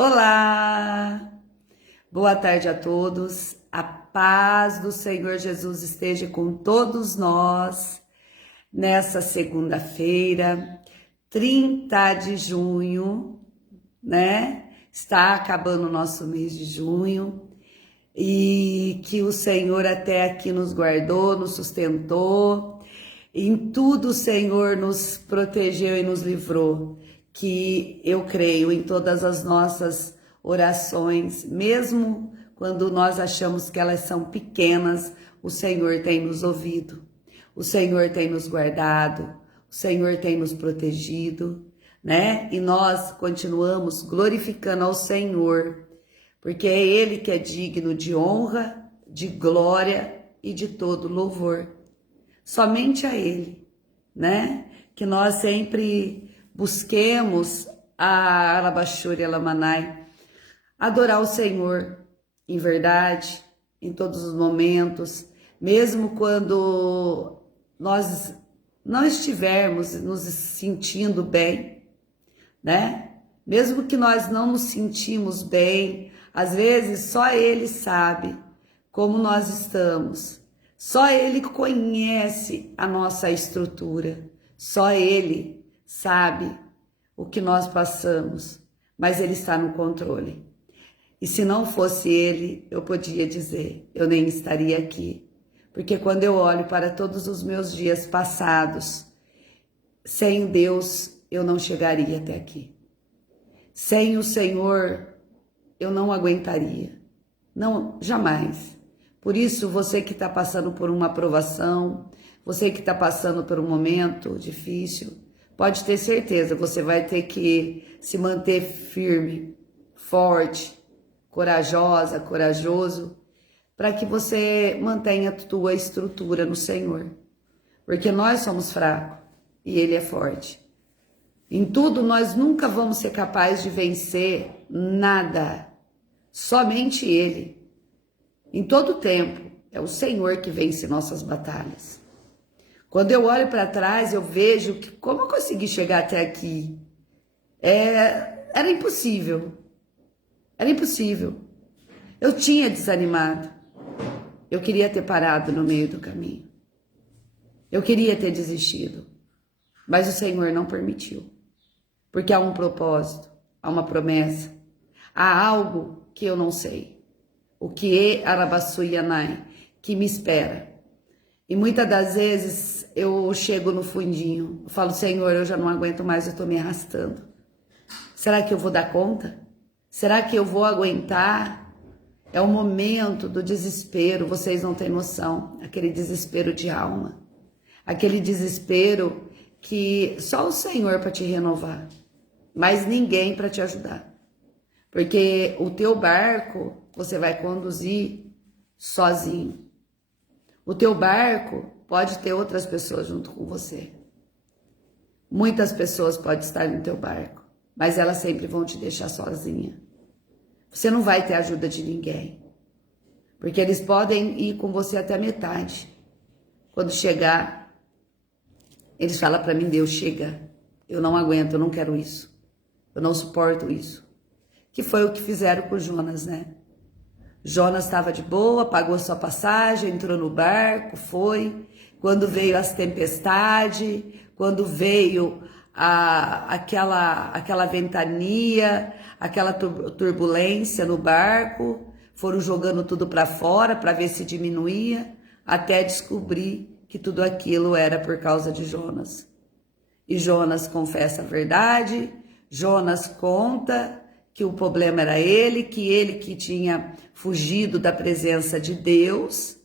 Olá! Boa tarde a todos. A paz do Senhor Jesus esteja com todos nós nessa segunda-feira, 30 de junho, né? Está acabando o nosso mês de junho e que o Senhor até aqui nos guardou, nos sustentou. Em tudo o Senhor nos protegeu e nos livrou. Que eu creio em todas as nossas orações, mesmo quando nós achamos que elas são pequenas, o Senhor tem nos ouvido, o Senhor tem nos guardado, o Senhor tem nos protegido, né? E nós continuamos glorificando ao Senhor, porque é Ele que é digno de honra, de glória e de todo louvor. Somente a Ele, né? Que nós sempre busquemos a Arabashuri Alamanai, adorar o Senhor em verdade, em todos os momentos, mesmo quando nós não estivermos nos sentindo bem, né? Mesmo que nós não nos sentimos bem, às vezes só Ele sabe como nós estamos, só Ele conhece a nossa estrutura, só Ele sabe o que nós passamos, mas Ele está no controle. E se não fosse Ele, eu podia dizer, eu nem estaria aqui. Porque quando eu olho para todos os meus dias passados, sem Deus eu não chegaria até aqui. Sem o Senhor eu não aguentaria. Não, jamais. Por isso, você que está passando por uma provação, você que está passando por um momento difícil, pode ter certeza, você vai ter que se manter firme, forte, corajosa, corajoso, para que você mantenha a tua estrutura no Senhor. Porque nós somos fracos e Ele é forte. Em tudo nós nunca vamos ser capazes de vencer nada, somente Ele. Em todo tempo, é o Senhor que vence nossas batalhas. Quando eu olho para trás, eu vejo que como eu consegui chegar até aqui. Era impossível. Era impossível. Eu tinha desanimado. Eu queria ter parado no meio do caminho. Eu queria ter desistido. Mas o Senhor não permitiu. Porque há um propósito, há uma promessa. Há algo que eu não sei. O que é Arabaçu Yanai, que me espera. E muitas das vezes eu chego no fundinho, eu falo, Senhor, eu já não aguento mais, eu estou me arrastando. Será que eu vou dar conta? Será que eu vou aguentar? É o momento do desespero, vocês não têm noção, aquele desespero de alma, aquele desespero que só o Senhor para te renovar, mas ninguém para te ajudar. Porque o teu barco você vai conduzir sozinho. O teu barco pode ter outras pessoas junto com você. Muitas pessoas podem estar no teu barco, mas elas sempre vão te deixar sozinha. Você não vai ter ajuda de ninguém, porque eles podem ir com você até a metade. Quando chegar, eles falam para mim, Deus, chega, eu não aguento, eu não quero isso, eu não suporto isso. Que foi o que fizeram com Jonas, né? Jonas estava de boa, pagou sua passagem, entrou no barco, foi. Quando veio as tempestades, quando veio aquela ventania, aquela turbulência no barco, foram jogando tudo para fora para ver se diminuía, até descobrir que tudo aquilo era por causa de Jonas. E Jonas confessa a verdade, Jonas conta que o problema era ele que tinha fugido da presença de Deus,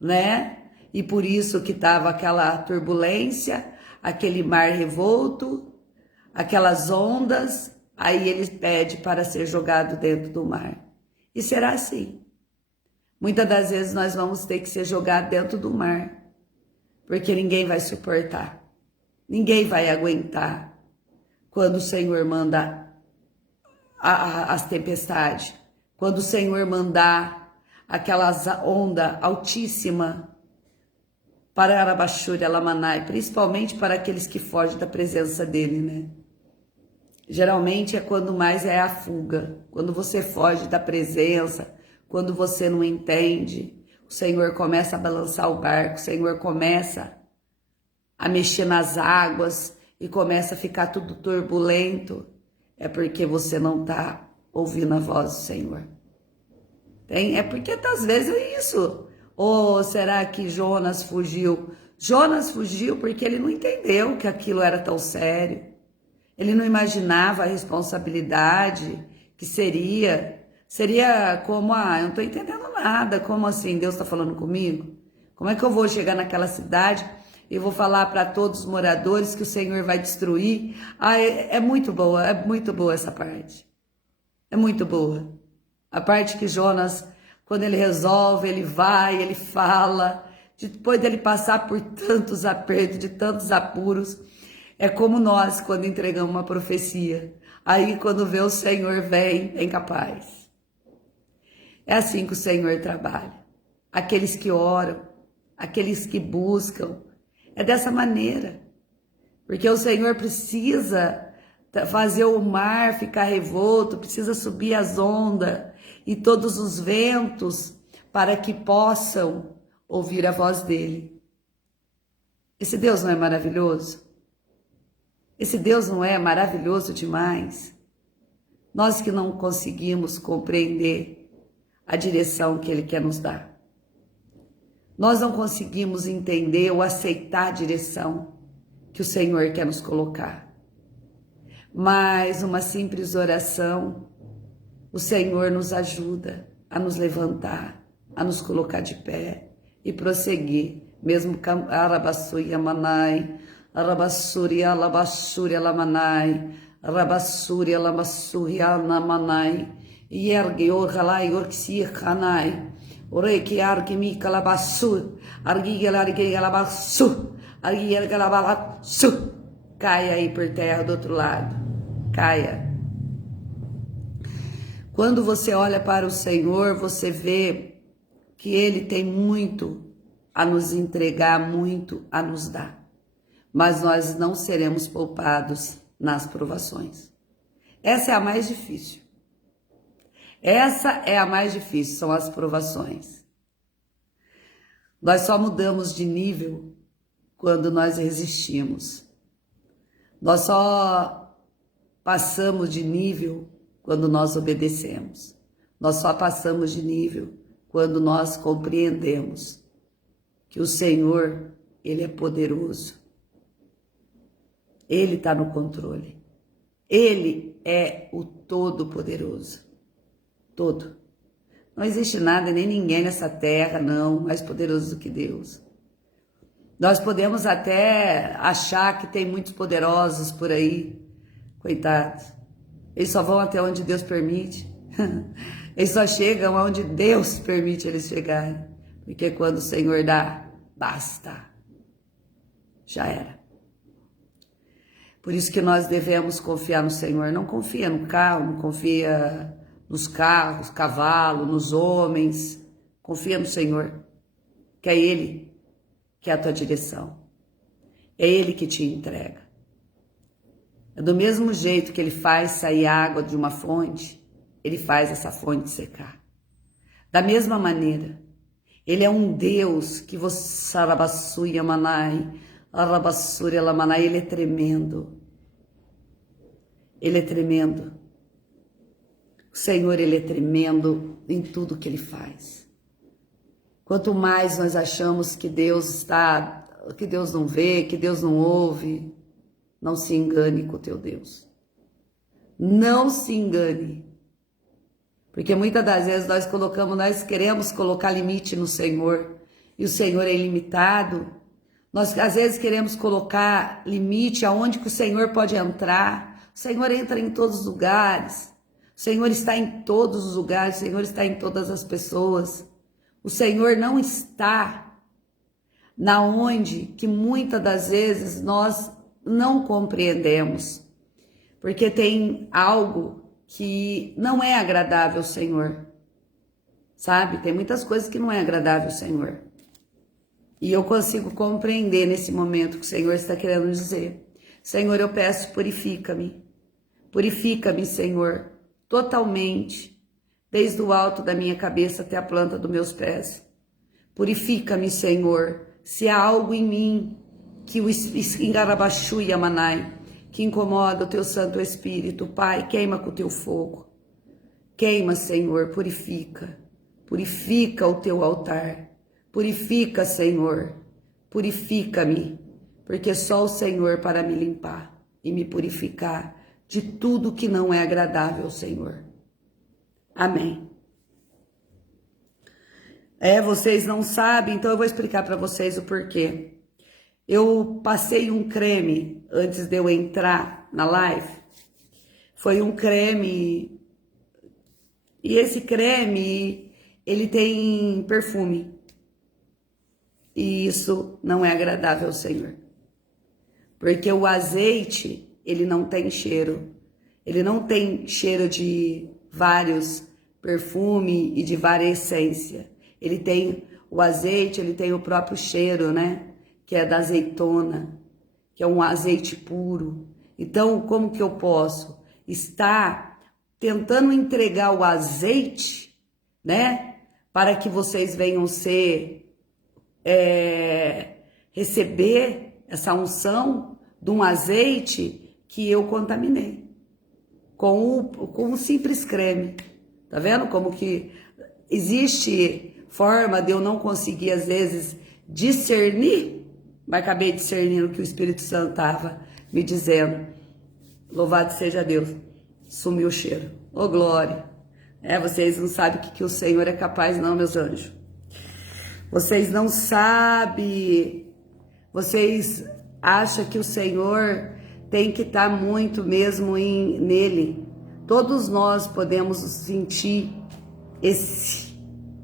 né? E por isso que estava aquela turbulência, aquele mar revolto, aquelas ondas, aí ele pede para ser jogado dentro do mar. E será assim. Muitas das vezes nós vamos ter que ser jogados dentro do mar, porque ninguém vai suportar, ninguém vai aguentar quando o Senhor manda as tempestades, quando o Senhor mandar aquelas ondas altíssimas para Arabashuri Alamanai, principalmente para aqueles que fogem da presença dele, né? Geralmente é quando mais é a fuga, quando você foge da presença, quando você não entende, o Senhor começa a balançar o barco, o Senhor começa a mexer nas águas e começa a ficar tudo turbulento, é porque você não está ouvindo a voz do Senhor. É porque às vezes é isso. Ou será que Jonas fugiu? Jonas fugiu porque ele não entendeu que aquilo era tão sério. Ele não imaginava a responsabilidade que seria. Seria como, eu não estou entendendo nada. Como assim? Deus está falando comigo? Como é que eu vou chegar naquela cidade e vou falar para todos os moradores que o Senhor vai destruir? É muito boa essa parte. É muito boa. A parte que Jonas, quando ele resolve, ele vai, ele fala, depois dele passar por tantos apertos, de tantos apuros, é como nós quando entregamos uma profecia. Aí quando vê o Senhor vem capaz. É assim que o Senhor trabalha. Aqueles que oram, aqueles que buscam, é dessa maneira. Porque o Senhor precisa fazer o mar ficar revolto, precisa subir as ondas e todos os ventos para que possam ouvir a voz dele. Esse Deus não é maravilhoso? Esse Deus não é maravilhoso demais? Nós que não conseguimos compreender a direção que ele quer nos dar. Nós não conseguimos entender ou aceitar a direção que o Senhor quer nos colocar. Mas uma simples oração, o Senhor nos ajuda a nos levantar, a nos colocar de pé e prosseguir. Mesmo Arabassuri Amanai, Arabassuri Alabassuri Alamanai, Arabassuri Alamassuri Alamanai, Yerge Orhalai Orksir Hanai, Oreki Argimi Calabassu, Arguiel Argei Alabassu, Arguiel Galabalassu. Caia aí por terra do outro lado. Caia. Quando você olha para o Senhor, você vê que Ele tem muito a nos entregar, muito a nos dar. Mas nós não seremos poupados nas provações. Essa é a mais difícil. Essa é a mais difícil, são as provações. Nós só mudamos de nível quando nós resistimos. Nós só passamos de nível quando nós obedecemos. Nós só passamos de nível quando nós compreendemos que o Senhor, Ele é poderoso. Ele está no controle. Ele é o Todo-Poderoso. Todo. Não existe nada, nem ninguém nessa terra, não, mais poderoso do que Deus. Nós podemos até achar que tem muitos poderosos por aí, coitados. Eles só vão até onde Deus permite. Eles só chegam aonde Deus permite eles chegarem. Porque quando o Senhor dá, basta. Já era. Por isso que nós devemos confiar no Senhor. Não confia no carro, não confia nos carros, cavalo, nos homens. Confia no Senhor, que é Ele que é a tua direção. É Ele que te entrega. É do mesmo jeito que Ele faz sair água de uma fonte, Ele faz essa fonte secar. Da mesma maneira, Ele é um Deus que você Ele é tremendo. Ele é tremendo. O Senhor, Ele é tremendo em tudo que Ele faz. Quanto mais nós achamos que Deus não vê, que Deus não ouve, não se engane com o teu Deus. Não se engane. Porque muitas das vezes nós queremos colocar limite no Senhor, e o Senhor é ilimitado. Nós às vezes queremos colocar limite aonde que o Senhor pode entrar. O Senhor entra em todos os lugares. O Senhor está em todos os lugares, o Senhor está em todas as pessoas. O Senhor não está na onde que muitas das vezes nós não compreendemos, porque tem algo que não é agradável ao Senhor, sabe? Tem muitas coisas que não é agradável ao Senhor. E eu consigo compreender nesse momento o que o Senhor está querendo dizer. Senhor, eu peço, purifica-me. Purifica-me, Senhor, totalmente, desde o alto da minha cabeça até a planta dos meus pés. Purifica-me, Senhor, se há algo em mim que o Ingarabaxu Yamanai, que incomoda o teu Santo Espírito. Pai, queima com o teu fogo. Queima, Senhor, purifica. Purifica o teu altar. Purifica, Senhor. Purifica-me, porque só o Senhor para me limpar e me purificar de tudo que não é agradável, Senhor. Amém. Vocês não sabem, então eu vou explicar para vocês o porquê. Eu passei um creme antes de eu entrar na live. Foi um creme, e esse creme, ele tem perfume. E isso não é agradável ao Senhor. Porque o azeite, ele não tem cheiro. Ele não tem cheiro de vários perfumes e de várias essências. Ele tem o azeite, ele tem o próprio cheiro, né? Que é da azeitona, que é um azeite puro. Então, como que eu posso estar tentando entregar o azeite, né? Para que vocês venham receber essa unção de um azeite que eu contaminei com um simples creme. Tá vendo como que existe forma de eu não conseguir às vezes discernir, mas acabei discernindo o que o Espírito Santo estava me dizendo. Louvado seja Deus. Sumiu o cheiro. Ô glória. Vocês não sabem o que o Senhor é capaz não, meus anjos. Vocês não sabem. Vocês acham que o Senhor tem que estar muito mesmo nele. Todos nós podemos sentir esse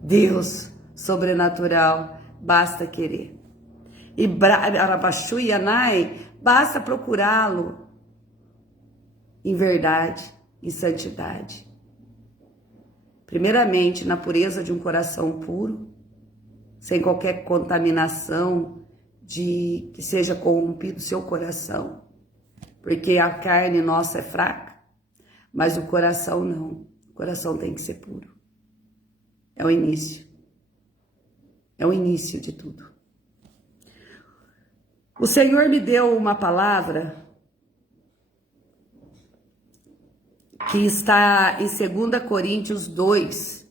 Deus sobrenatural. Basta querer. E Arabaxu Yanai, basta procurá-lo em verdade, em santidade. Primeiramente, na pureza de um coração puro, sem qualquer contaminação de que seja corrompido o seu coração. Porque a carne nossa é fraca, mas o coração não. O coração tem que ser puro. É o início. É o início de tudo. O Senhor me deu uma palavra que está em 2 Coríntios 2.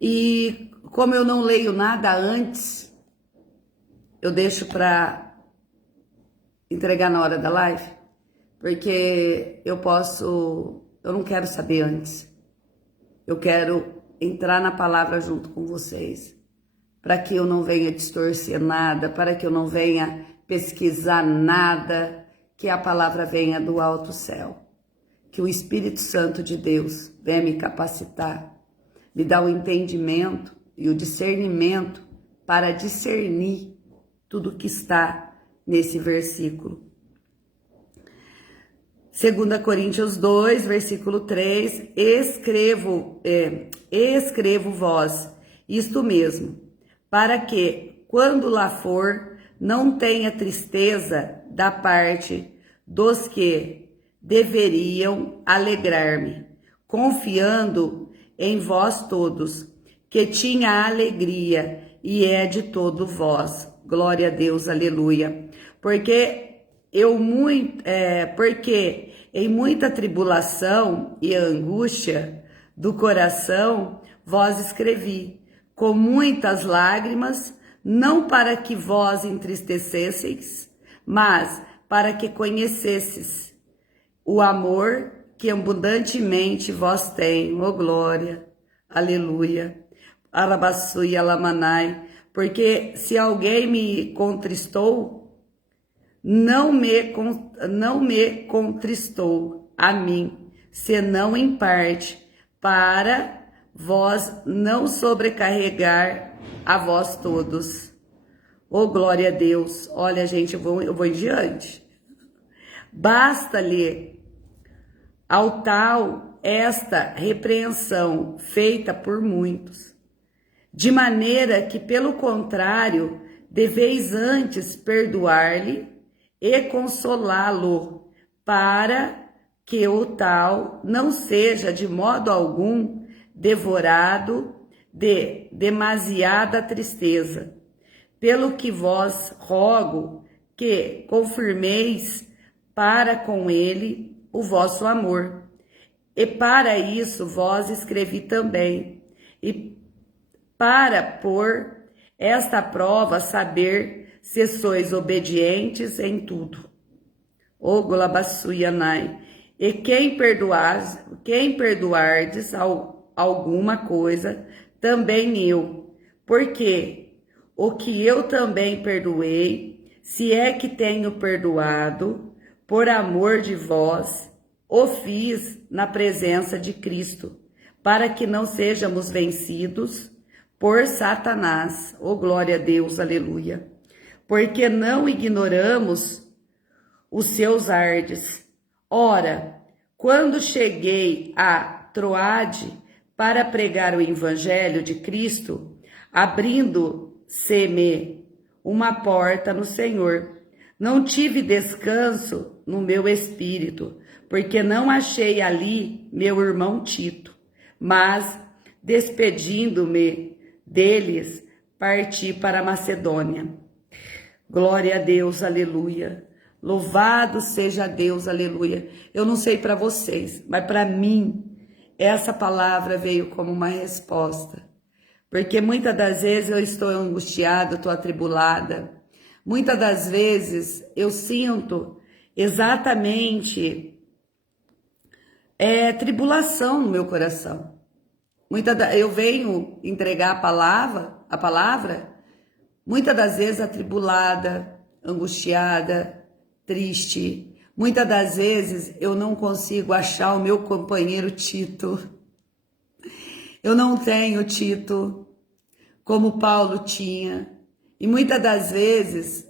E como eu não leio nada antes, eu deixo para entregar na hora da live, porque eu não quero saber antes. Eu quero entrar na palavra junto com vocês, para que eu não venha distorcer nada, para que eu não venha pesquisar nada, que a palavra venha do alto céu. Que o Espírito Santo de Deus venha me capacitar, me dar o entendimento e o discernimento para discernir tudo que está nesse versículo. 2 Coríntios 2, versículo 3, escrevo vós, isto mesmo, para que, quando lá for, não tenha tristeza da parte dos que deveriam alegrar-me, confiando em vós todos, que tinha alegria e é de todo vós. Glória a Deus, aleluia. Porque em muita tribulação e angústia do coração vós escrevi, com muitas lágrimas, não para que vós entristecesseis, mas para que conhecesseis o amor que abundantemente vós tem. Ô glória, aleluia, Arabaçu e Alamanai, porque se alguém me contristou, não me contristou a mim, senão em parte, para vós não sobrecarregar a vós todos. Ô glória a Deus. Olha, gente, eu vou em diante. Basta-lhe ao tal esta repreensão feita por muitos, de maneira que, pelo contrário, deveis antes perdoar-lhe e consolá-lo, para que o tal não seja de modo algum devorado de demasiada tristeza, pelo que vos rogo que confirmeis para com ele o vosso amor. E para isso vos escrevi também, e para por esta prova saber se sois obedientes em tudo. O Golabassuyanai. E quem perdoardes alguma coisa, também eu, porque o que eu também perdoei, se é que tenho perdoado, por amor de vós, o fiz na presença de Cristo, para que não sejamos vencidos por Satanás. Oh, glória a Deus, aleluia. Porque não ignoramos os seus ardes. Ora, quando cheguei a Troade para pregar o evangelho de Cristo, abrindo-se-me uma porta no Senhor, não tive descanso no meu espírito, porque não achei ali meu irmão Tito, mas, despedindo-me deles, parti para a Macedônia. Glória a Deus, aleluia. Louvado seja Deus, aleluia. Eu não sei para vocês, mas para mim, essa palavra veio como uma resposta. Porque muitas das vezes eu estou angustiada, estou atribulada. Muitas das vezes eu sinto exatamente tribulação no meu coração. Eu venho entregar a palavra, muitas das vezes atribulada, angustiada, triste. Muitas das vezes eu não consigo achar o meu companheiro Tito. Eu não tenho Tito como Paulo tinha. E muitas das vezes,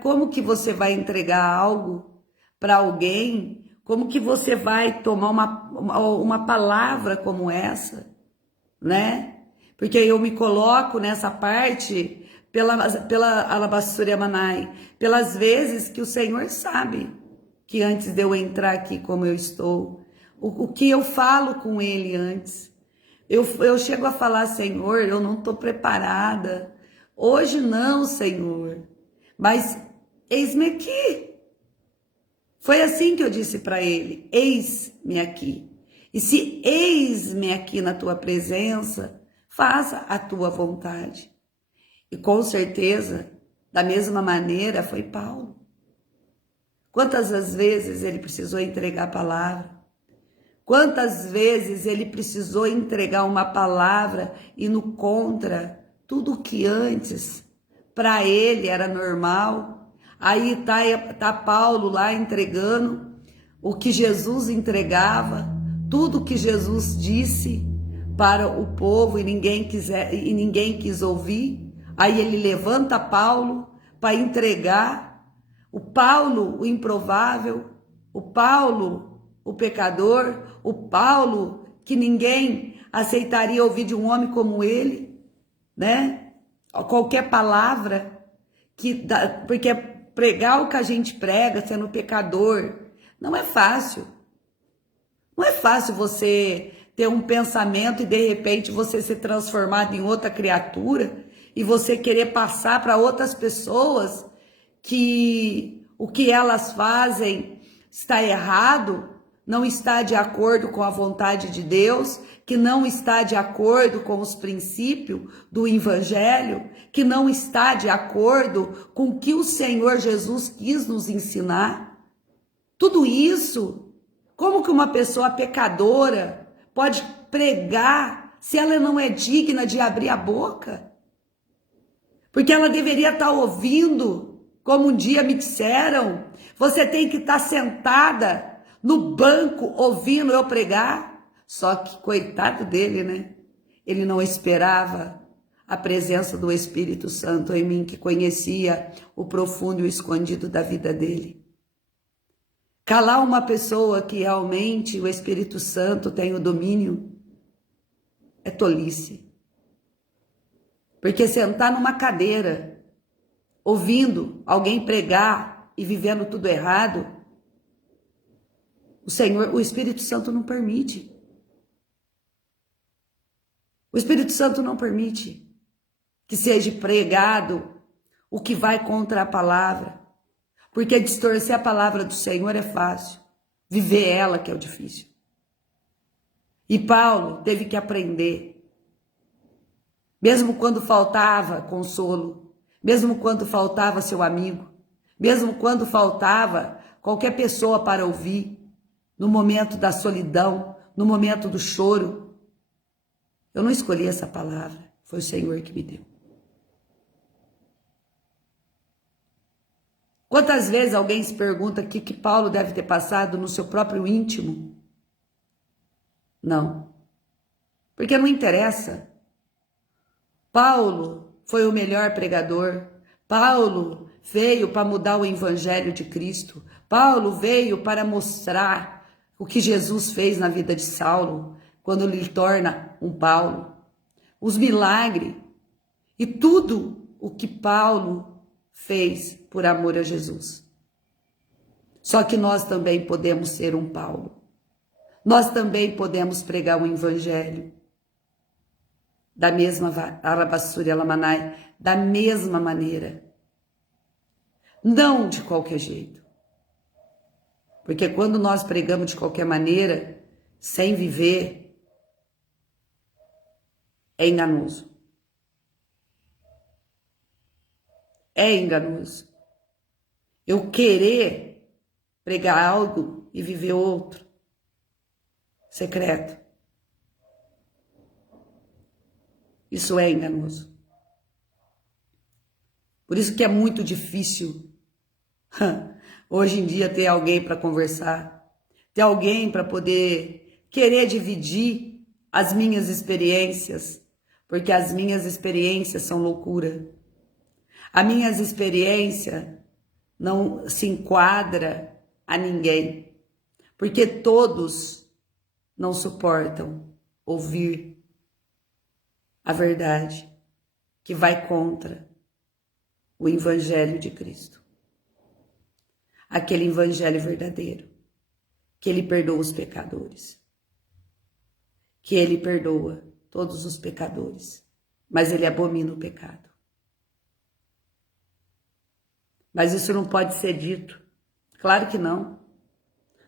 como que você vai entregar algo para alguém? Como que você vai tomar uma palavra como essa, né? Porque eu me coloco nessa parte pela Alabassúria Manai, pelas vezes que o Senhor sabe que antes de eu entrar aqui como eu estou, o que eu falo com Ele antes. Eu chego a falar, Senhor, eu não estou preparada. Hoje não, Senhor. Mas eis-me aqui. Foi assim que eu disse para ele, eis-me aqui. E se eis-me aqui na tua presença, faça a tua vontade. E com certeza, da mesma maneira, foi Paulo. Quantas as vezes ele precisou entregar a palavra? Quantas vezes ele precisou entregar uma palavra e no contra tudo que antes para ele era normal? Aí tá Paulo lá entregando o que Jesus entregava, tudo que Jesus disse para o povo e ninguém quis ouvir. Aí ele levanta Paulo para entregar o Paulo, o improvável, o Paulo, o pecador, o Paulo que ninguém aceitaria ouvir de um homem como ele, né? Qualquer palavra porque pregar o que a gente prega sendo pecador não é fácil. Não é fácil você ter um pensamento e de repente você ser transformado em outra criatura e você querer passar para outras pessoas que o que elas fazem está errado, não está de acordo com a vontade de Deus, que não está de acordo com os princípios do Evangelho, que não está de acordo com o que o Senhor Jesus quis nos ensinar. Tudo isso, como que uma pessoa pecadora pode pregar se ela não é digna de abrir a boca? Porque ela deveria estar ouvindo, como um dia me disseram, você tem que estar sentada no banco ouvindo eu pregar. Só que coitado dele, né? Ele não esperava a presença do Espírito Santo em mim, que conhecia o profundo e o escondido da vida dele. Calar uma pessoa que realmente o Espírito Santo tem o domínio é tolice. Porque sentar numa cadeira, ouvindo alguém pregar e vivendo tudo errado, O Espírito Santo não permite. O Espírito Santo não permite que seja pregado o que vai contra a palavra. Porque distorcer a palavra do Senhor é fácil. Viver ela que é o difícil. E Paulo teve que aprender. Mesmo quando faltava consolo. Mesmo quando faltava seu amigo. Mesmo quando faltava qualquer pessoa para ouvir. No momento da solidão. No momento do choro. Eu não escolhi essa palavra. Foi o Senhor que me deu. Quantas vezes alguém se pergunta o que Paulo deve ter passado no seu próprio íntimo? Não. Porque não interessa. Paulo foi o melhor pregador. Paulo veio para mudar o evangelho de Cristo. Paulo veio para mostrar o que Jesus fez na vida de Saulo, quando lhe torna um Paulo. Os milagres e tudo o que Paulo fez por amor a Jesus. Só que nós também podemos ser um Paulo. Nós também podemos pregar o evangelho da mesma Arabassuri Alamanai, da mesma maneira. Não de qualquer jeito. Porque quando nós pregamos de qualquer maneira, sem viver, é enganoso. É enganoso. Eu querer pregar algo e viver outro. Secreto. Isso é enganoso. Por isso que é muito difícil hoje em dia ter alguém para conversar, ter alguém para poder querer dividir as minhas experiências, porque as minhas experiências são loucura. As minhas experiências não se enquadra a ninguém, porque todos não suportam ouvir a verdade que vai contra o evangelho de Cristo. Aquele evangelho verdadeiro, que ele perdoa os pecadores, que ele perdoa todos os pecadores, mas ele abomina o pecado. Mas isso não pode ser dito. Claro que não.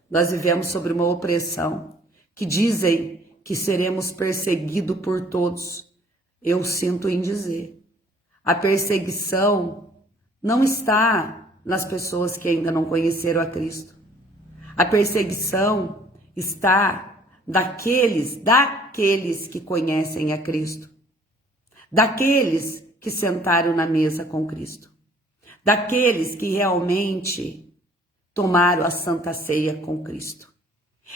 Nós vivemos sobre uma opressão que dizem que seremos perseguidos por todos. Eu sinto em dizer. A perseguição não está nas pessoas que ainda não conheceram a Cristo. A perseguição está daqueles que conhecem a Cristo. Daqueles que sentaram na mesa com Cristo. Daqueles que realmente tomaram a Santa Ceia com Cristo.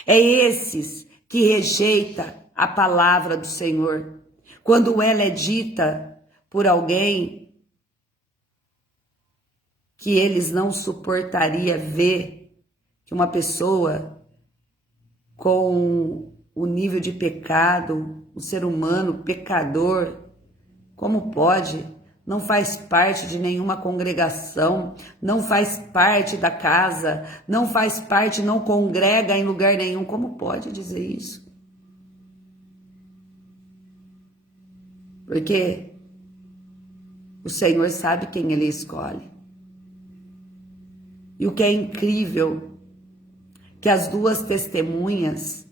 É esses que rejeita a palavra do Senhor. Quando ela é dita por alguém que eles não suportaria ver que uma pessoa com o nível de pecado, o ser humano pecador, como pode? Não faz parte de nenhuma congregação, não faz parte da casa, não faz parte, não congrega em lugar nenhum. Como pode dizer isso? Porque o Senhor sabe quem Ele escolhe. E o que é incrível, que as duas testemunhas,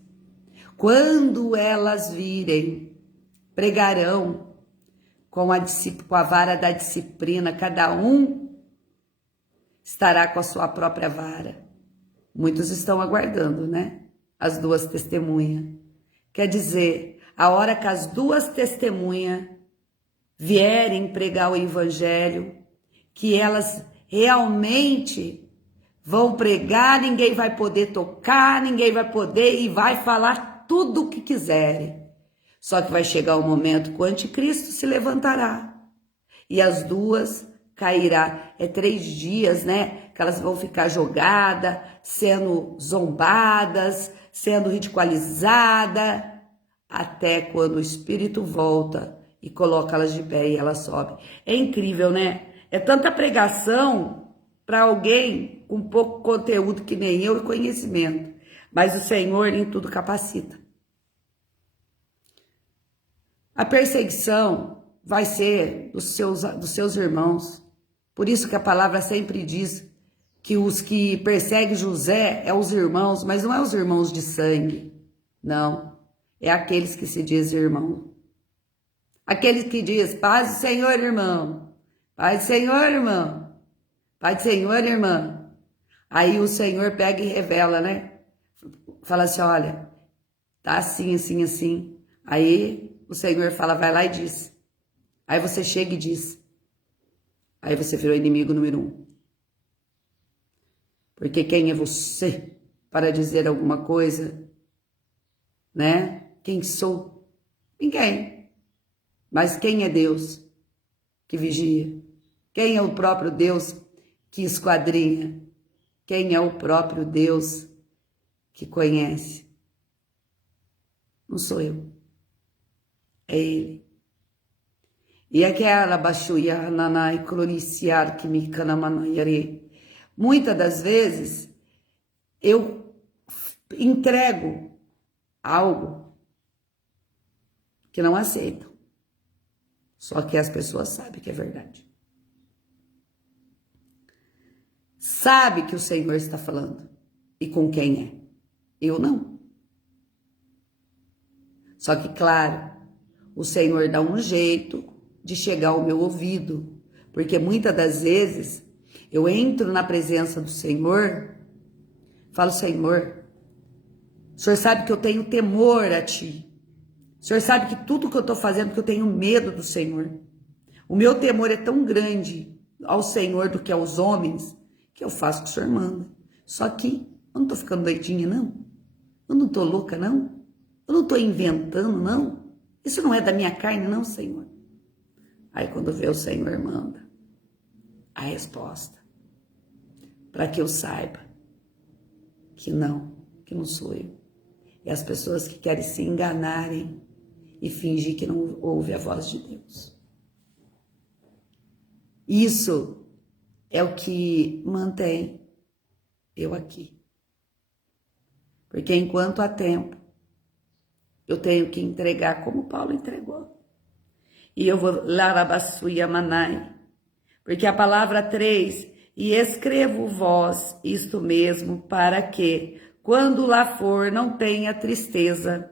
quando elas virem, pregarão com a vara da disciplina, cada um estará com a sua própria vara. Muitos estão aguardando, né? As duas testemunhas. Quer dizer, a hora que as duas testemunhas vierem pregar o evangelho, que elas realmente vão pregar, ninguém vai poder tocar, ninguém vai poder e vai falar tudo o que quiserem. Só que vai chegar o momento que o anticristo se levantará e as duas cairá. É 3 dias, né? Que elas vão ficar jogadas, sendo zombadas, sendo ridiculadas, até quando o Espírito volta e coloca elas de pé e elas sobem. É incrível, né? É tanta pregação para alguém com pouco conteúdo que nem eu e conhecimento. Mas o Senhor em tudo capacita. A perseguição vai ser dos seus irmãos. Por isso que a palavra sempre diz que os que perseguem José é os irmãos, mas não é os irmãos de sangue. Não, é aqueles que se dizem irmão. Aqueles que dizem, paz do Senhor, irmão. Paz do Senhor, irmão. Paz do Senhor, irmã. Aí o Senhor pega e revela, né? Fala assim, olha, tá assim, assim, assim. Aí o Senhor fala, vai lá e diz. Aí você chega e diz. Aí você virou inimigo número 1. Porque quem é você para dizer alguma coisa, né? Quem sou? Ninguém. Mas quem é Deus que vigia? Quem é o próprio Deus que esquadrinha? Quem é o próprio Deus que conhece? Não sou eu. É Ele. E aquela baixuia nanai cloriciar que me canamanayare. Muitas das vezes eu entrego algo que não aceitam. Só que as pessoas sabem que é verdade. Sabe que o Senhor está falando. E com quem é? Eu não. Só que, claro, o Senhor dá um jeito de chegar ao meu ouvido. Porque muitas das vezes eu entro na presença do Senhor, falo, Senhor, o Senhor sabe que eu tenho temor a Ti. O Senhor sabe que tudo que eu estou fazendo, que eu tenho medo do Senhor. O meu temor é tão grande ao Senhor do que aos homens, que eu faço o que o Senhor manda. Só que eu não estou ficando doidinha, não. Eu não estou louca, não. Eu não estou inventando, não. Isso não é da minha carne, não, Senhor. Aí quando vê o Senhor manda a resposta. Para que eu saiba que não sou eu. E as pessoas que querem se enganarem e fingir que não ouve a voz de Deus. Isso é o que mantém eu aqui. Porque enquanto há tempo, eu tenho que entregar como Paulo entregou. E eu vou larabassuia manai. Porque a palavra 3, e escrevo vós isto mesmo, para que, quando lá for, não tenha tristeza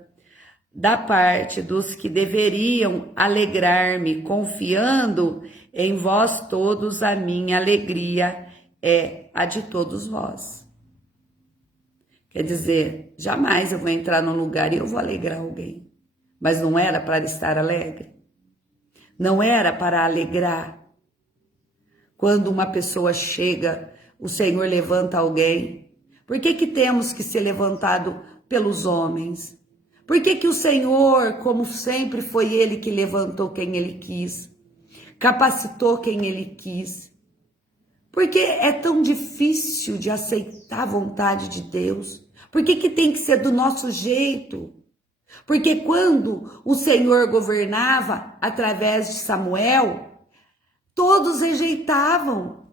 da parte dos que deveriam alegrar-me, confiando em vós todos, a minha alegria é a de todos vós. Quer dizer, jamais eu vou entrar num lugar e eu vou alegrar alguém. Mas não era para estar alegre. Não era para alegrar. Quando uma pessoa chega, o Senhor levanta alguém. Por que temos que ser levantado pelos homens? Por que o Senhor, como sempre foi Ele que levantou quem Ele quis, capacitou quem Ele quis? Por que é tão difícil de aceitar a vontade de Deus? Por que tem que ser do nosso jeito? Porque quando o Senhor governava através de Samuel, todos rejeitavam.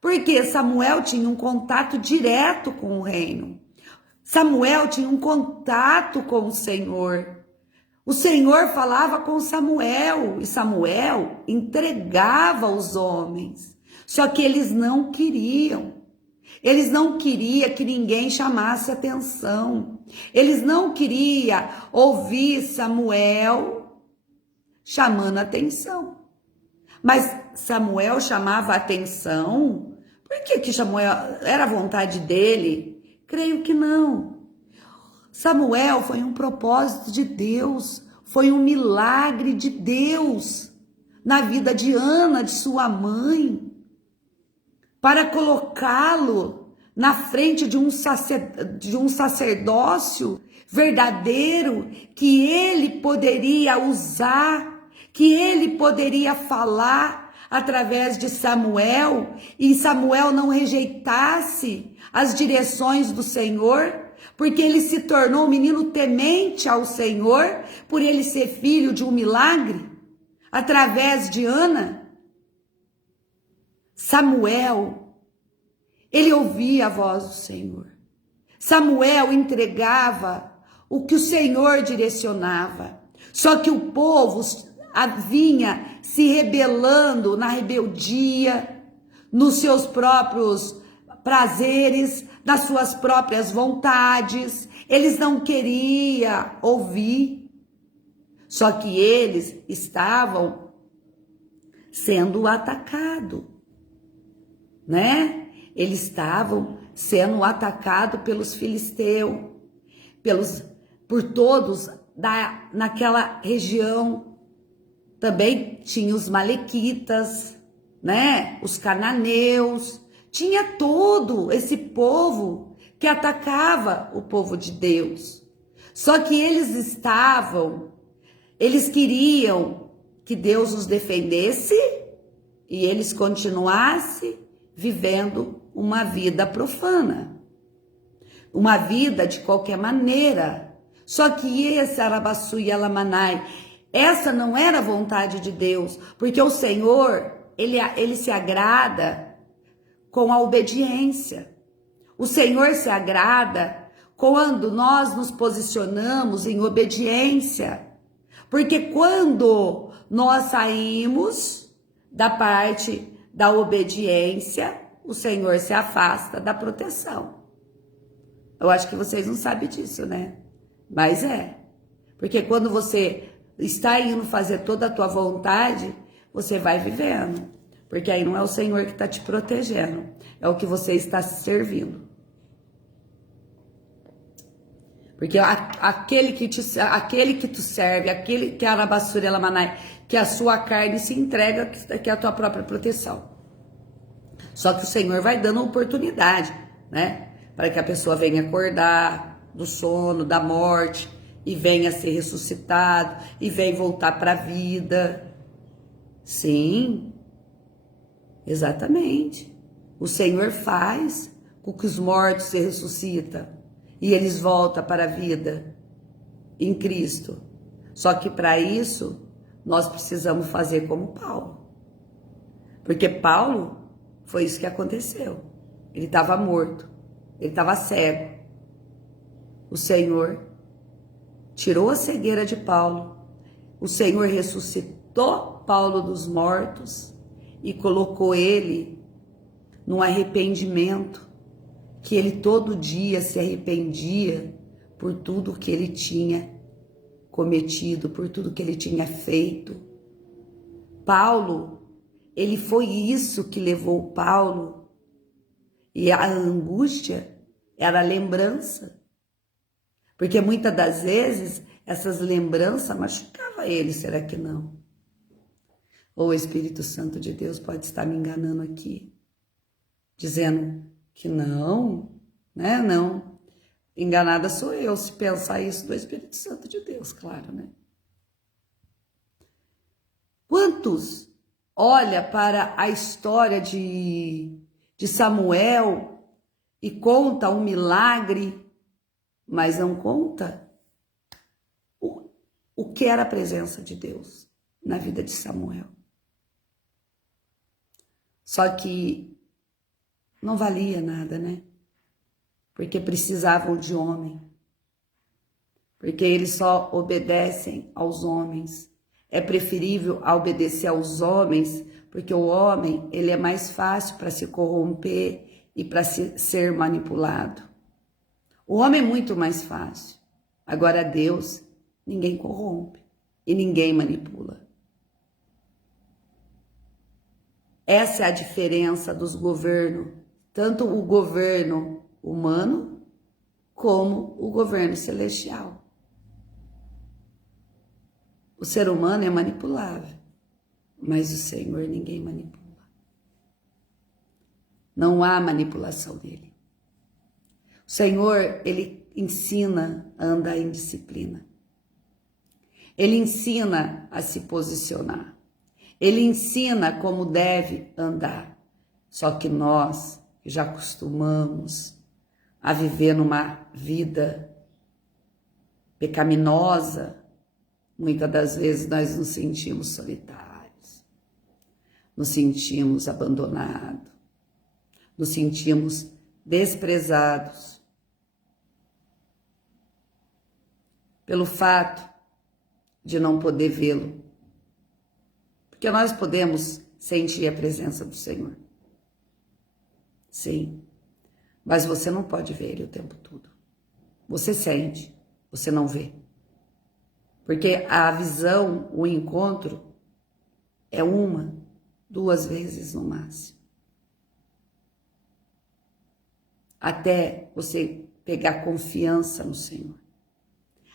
Porque Samuel tinha um contato direto com o reino. Samuel tinha um contato com o Senhor. O Senhor falava com Samuel e Samuel entregava os homens. Só que eles não queriam. Eles não queriam que ninguém chamasse atenção. Eles não queriam ouvir Samuel chamando atenção. Mas Samuel chamava atenção. Por que Samuel era a vontade dele? Creio que não. Samuel foi um propósito de Deus, foi um milagre de Deus na vida de Ana, de sua mãe, para colocá-lo na frente de um sacerdócio verdadeiro que ele poderia usar, que ele poderia falar através de Samuel, e Samuel não rejeitasse as direções do Senhor, porque ele se tornou um menino temente ao Senhor, por ele ser filho de um milagre, através de Ana. Samuel, ele ouvia a voz do Senhor. Samuel entregava o que o Senhor direcionava. Só que o povo vinha se rebelando na rebeldia, nos seus próprios prazeres, nas suas próprias vontades. Eles não queriam ouvir. Só que eles estavam sendo atacados, né? Eles estavam sendo atacados pelos filisteus, por todos naquela região. Também tinha os malequitas, né? Os cananeus, tinha todo esse povo que atacava o povo de Deus. Só que eles queriam que Deus os defendesse e eles continuassem vivendo uma vida profana, uma vida de qualquer maneira. Só que esse Arabaçu e Alamanai, essa não era a vontade de Deus, porque o Senhor, ele se agrada com a obediência. O Senhor se agrada quando nós nos posicionamos em obediência. Porque quando nós saímos da parte da obediência, o Senhor se afasta da proteção. Eu acho que vocês não sabem disso, né? Mas é. Porque quando você está indo fazer toda a tua vontade, você vai vivendo. Porque aí não é o Senhor que está te protegendo, é o que você está se servindo. Porque aquele que tu serve, aquele que é a Arabassura e Alamanai, que a sua carne se entrega, que é a tua própria proteção. Só que o Senhor vai dando oportunidade, né? Para que a pessoa venha acordar do sono, da morte, e venha ser ressuscitado, e venha voltar para a vida. Sim, exatamente. O Senhor faz com que os mortos se ressuscitam. E eles voltam para a vida em Cristo. Só que para isso, nós precisamos fazer como Paulo. Porque Paulo, foi isso que aconteceu. Ele estava morto, ele estava cego. O Senhor tirou a cegueira de Paulo. O Senhor ressuscitou Paulo dos mortos e colocou ele num arrependimento. Que ele todo dia se arrependia por tudo que ele tinha cometido, por tudo que ele tinha feito. Paulo, ele foi isso que levou Paulo. E a angústia era a lembrança. Porque muitas das vezes essas lembranças machucavam ele, será que não? Ou o Espírito Santo de Deus pode estar me enganando aqui, dizendo que não, né? Não. Enganada sou eu se pensar isso do Espírito Santo de Deus, claro, né? Quantos olha para a história de Samuel e conta um milagre, mas não conta o que era a presença de Deus na vida de Samuel? Só que não valia nada, né? Porque precisavam de homem. Porque eles só obedecem aos homens. É preferível obedecer aos homens, porque o homem, ele é mais fácil para se corromper e para ser manipulado. O homem é muito mais fácil. Agora Deus, ninguém corrompe e ninguém manipula. Essa é a diferença dos governos. Tanto o governo humano, como o governo celestial. O ser humano é manipulável, mas o Senhor ninguém manipula. Não há manipulação nele. O Senhor, ele ensina a andar em disciplina. Ele ensina a se posicionar. Ele ensina como deve andar. Só que nós já acostumamos a viver numa vida pecaminosa, muitas das vezes nós nos sentimos solitários, nos sentimos abandonados, nos sentimos desprezados. pelo fato de não poder vê-lo. Porque nós podemos sentir a presença do Senhor. Sim, mas você não pode ver Ele o tempo todo. Você sente, você não vê. Porque a visão, o encontro, é 1, 2 vezes no máximo. Até você pegar confiança no Senhor.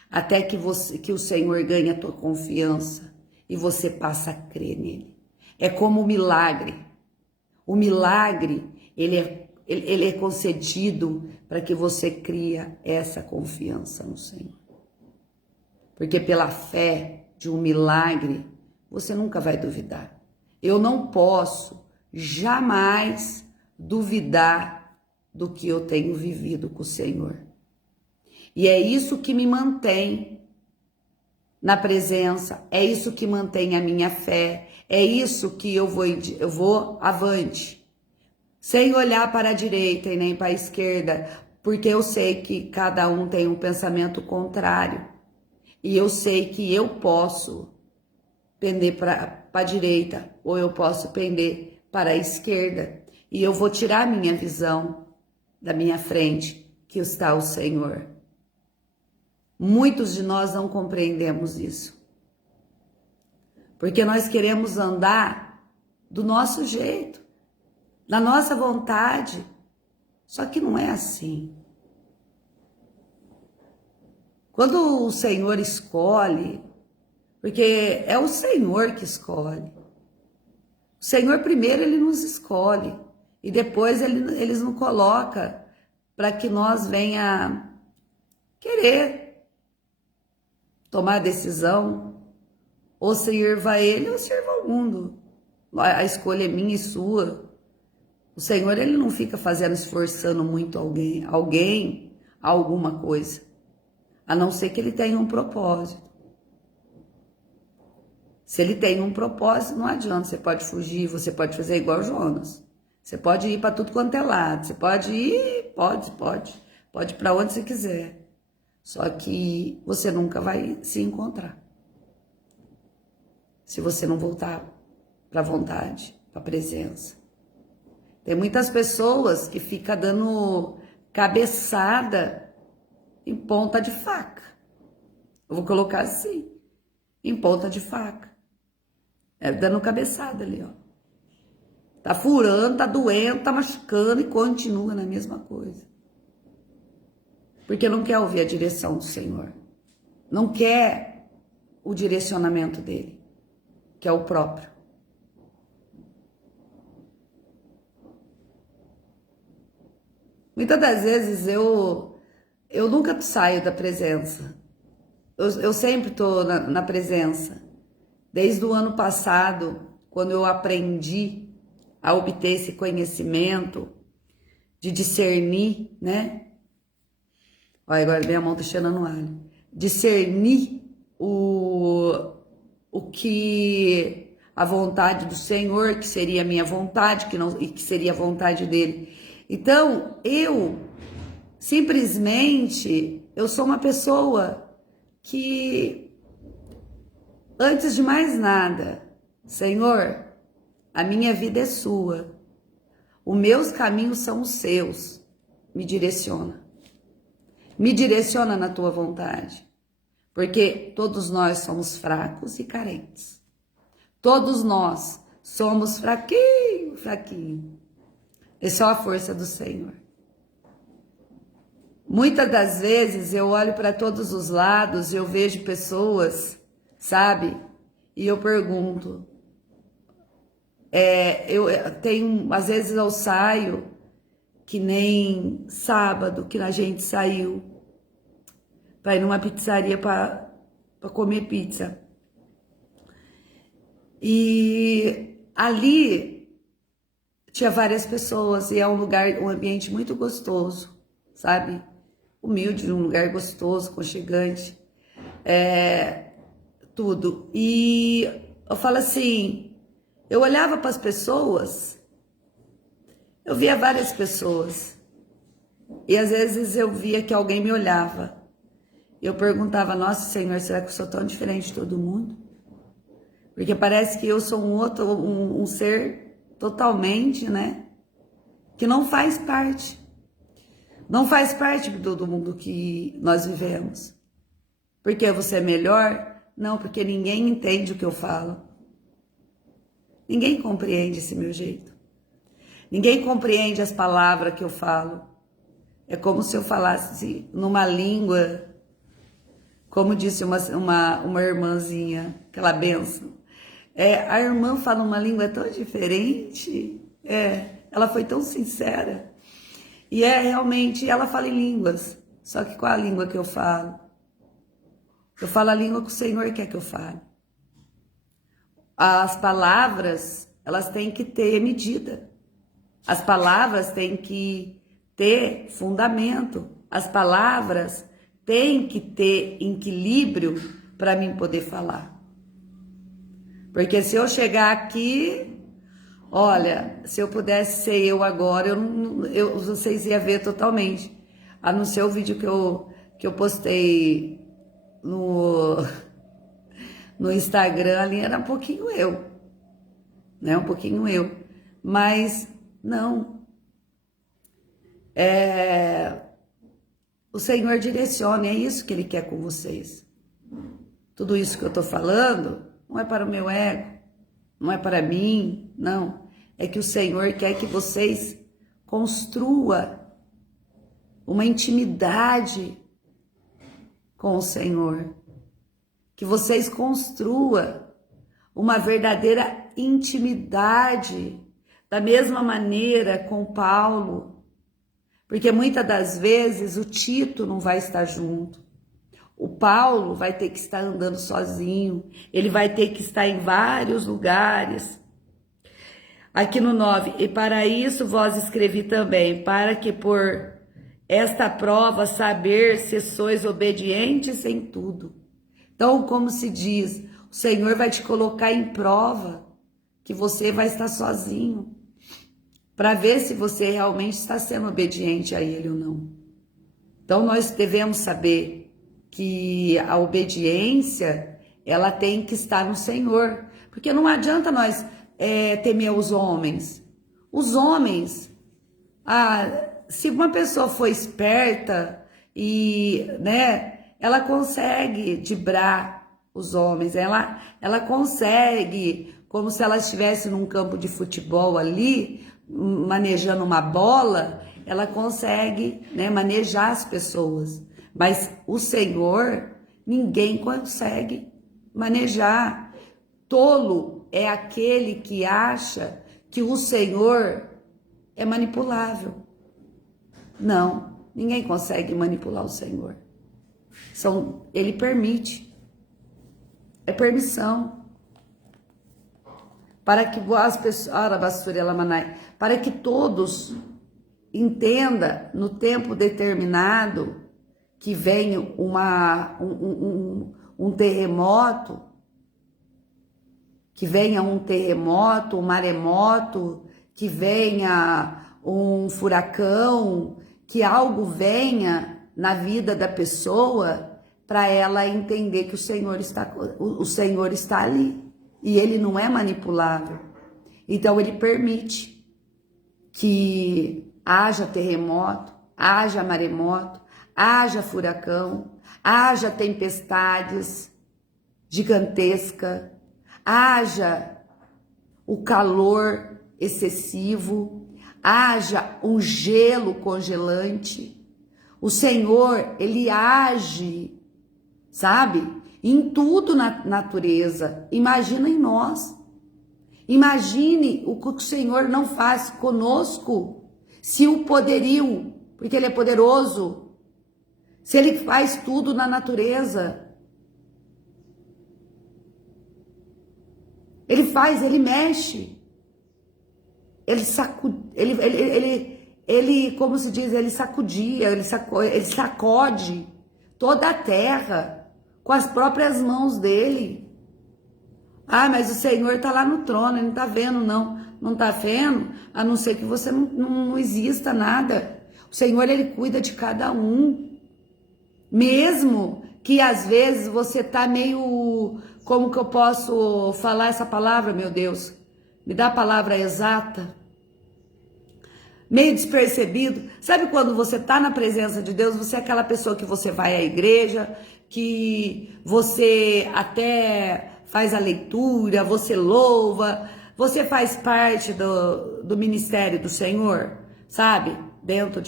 Até que o Senhor ganhe a tua confiança e você passa a crer nele. É como o milagre. O milagre, ele é concedido para que você cria essa confiança no Senhor. Porque pela fé de um milagre, você nunca vai duvidar. Eu não posso jamais duvidar do que eu tenho vivido com o Senhor. E é isso que me mantém na presença, é isso que mantém a minha fé, é isso que eu vou avante, sem olhar para a direita e nem para a esquerda, porque eu sei que cada um tem um pensamento contrário. E eu sei que eu posso pender para a direita ou eu posso pender para a esquerda. E eu vou tirar minha visão da minha frente, que está o Senhor. Muitos de nós não compreendemos isso. Porque nós queremos andar do nosso jeito, da nossa vontade. Só que não é assim. Quando o Senhor escolhe, porque é o Senhor que escolhe. O Senhor primeiro ele nos escolhe e depois ele nos coloca para que nós venha querer tomar a decisão, ou sirva a ele ou sirva ao mundo. A escolha é minha e sua. O Senhor ele não fica esforçando muito alguém a alguma coisa, a não ser que ele tenha um propósito. Se ele tem um propósito, não adianta, você pode fugir, você pode fazer igual Jonas. Você pode ir para tudo quanto é lado, você pode ir, pode para onde você quiser. Só que você nunca vai se encontrar. Se você não voltar para a vontade, para a presença. Tem muitas pessoas que ficam dando cabeçada em ponta de faca. Eu vou colocar assim, em ponta de faca. Dando cabeçada ali, ó. Tá furando, tá doendo, tá machucando e continua na mesma coisa. Porque não quer ouvir a direção do Senhor. Não quer o direcionamento dele, que é o próprio. Muitas das vezes eu nunca saio da presença. Eu sempre estou na presença. Desde o ano passado, quando eu aprendi a obter esse conhecimento de discernir, né? Olha, agora minha mão tá cheirando alho. Discernir o que a vontade do Senhor, que seria a minha vontade, que seria a vontade dele. Então, eu simplesmente, eu sou uma pessoa que, antes de mais nada, Senhor, a minha vida é sua, os meus caminhos são os seus, me direciona. Me direciona na tua vontade, porque todos nós somos fracos e carentes. Todos nós somos fraquinho. É só a força do Senhor. Muitas das vezes eu olho para todos os lados e eu vejo pessoas, sabe? E eu pergunto. Eu tenho, às vezes eu saio, que nem sábado que a gente saiu para ir numa pizzaria para comer pizza. E ali tinha várias pessoas e é um ambiente muito gostoso, sabe? Humilde, um lugar gostoso, aconchegante, tudo. E eu falo assim, eu olhava para as pessoas, eu via várias pessoas, e às vezes eu via que alguém me olhava. eu perguntava, nossa, Senhor, será que eu sou tão diferente de todo mundo? Porque parece que eu sou um ser totalmente, né, que não faz parte. Não faz parte do mundo que nós vivemos. Porque você é melhor? Não, porque ninguém entende o que eu falo. Ninguém compreende esse meu jeito. Ninguém compreende as palavras que eu falo. É como se eu falasse numa língua, como disse uma irmãzinha, aquela benção. A irmã fala uma língua tão diferente. Ela foi tão sincera. E realmente, ela fala em línguas. Só que qual a língua que eu falo? Eu falo a língua que o Senhor quer que eu fale. As palavras, elas têm que ter medida. As palavras têm que ter fundamento. As palavras têm que ter equilíbrio para mim poder falar. Porque se eu chegar aqui, olha, se eu pudesse ser eu agora, vocês iam ver totalmente. A não ser o vídeo que eu postei no Instagram, ali era um pouquinho eu, né? Um pouquinho eu. Mas não. O Senhor direciona, é isso que Ele quer com vocês. Tudo isso que eu tô falando não é para o meu ego, não é para mim, não. É que o Senhor quer que vocês construam uma intimidade com o Senhor. Que vocês construam uma verdadeira intimidade, da mesma maneira com Paulo. Porque muitas das vezes o Tito não vai estar junto. O Paulo vai ter que estar andando sozinho. Ele vai ter que estar em vários lugares. Aqui no 9, e para isso vós escrevi também, para que por esta prova saber se sois obedientes em tudo. Então, como se diz, o Senhor vai te colocar em prova que você vai estar sozinho, para ver se você realmente está sendo obediente a Ele ou não. Então, nós devemos saber que a obediência, ela tem que estar no Senhor, porque não adianta nós temer os homens. Os homens, se uma pessoa for esperta e, né, ela consegue driblar os homens, ela consegue, como se ela estivesse num campo de futebol ali, manejando uma bola, ela consegue, né, manejar as pessoas. Mas o Senhor, ninguém consegue manejar. Tolo é aquele que acha que o Senhor é manipulável. Não, ninguém consegue manipular o Senhor. Ele permite. É permissão. Para que as pessoas, para que todos entendam no tempo determinado que vem um terremoto, que venha um terremoto, um maremoto, que venha um furacão, que algo venha na vida da pessoa para ela entender que o Senhor está ali e Ele não é manipulável. Então Ele permite que haja terremoto, haja maremoto, haja furacão, haja tempestades gigantescas, haja o calor excessivo, haja um gelo congelante. O Senhor, Ele age, sabe? Em tudo na natureza. Imagina em nós. Imagine o que o Senhor não faz conosco. Se o poderio, porque Ele é poderoso, se Ele faz tudo na natureza. Ele faz, Ele mexe. Ele como se diz, Ele sacudia, ele sacode toda a terra com as próprias mãos dele. Mas o Senhor está lá no trono, Ele não está vendo, não. Não está vendo, a não ser que você não exista nada. O Senhor, Ele cuida de cada um. Mesmo que às vezes você tá meio, como que eu posso falar essa palavra, meu Deus? Me dá a palavra exata. Meio despercebido. Sabe quando você tá na presença de Deus, você é aquela pessoa que você vai à igreja, que você até faz a leitura, você louva, você faz parte do ministério do Senhor, sabe? Dentro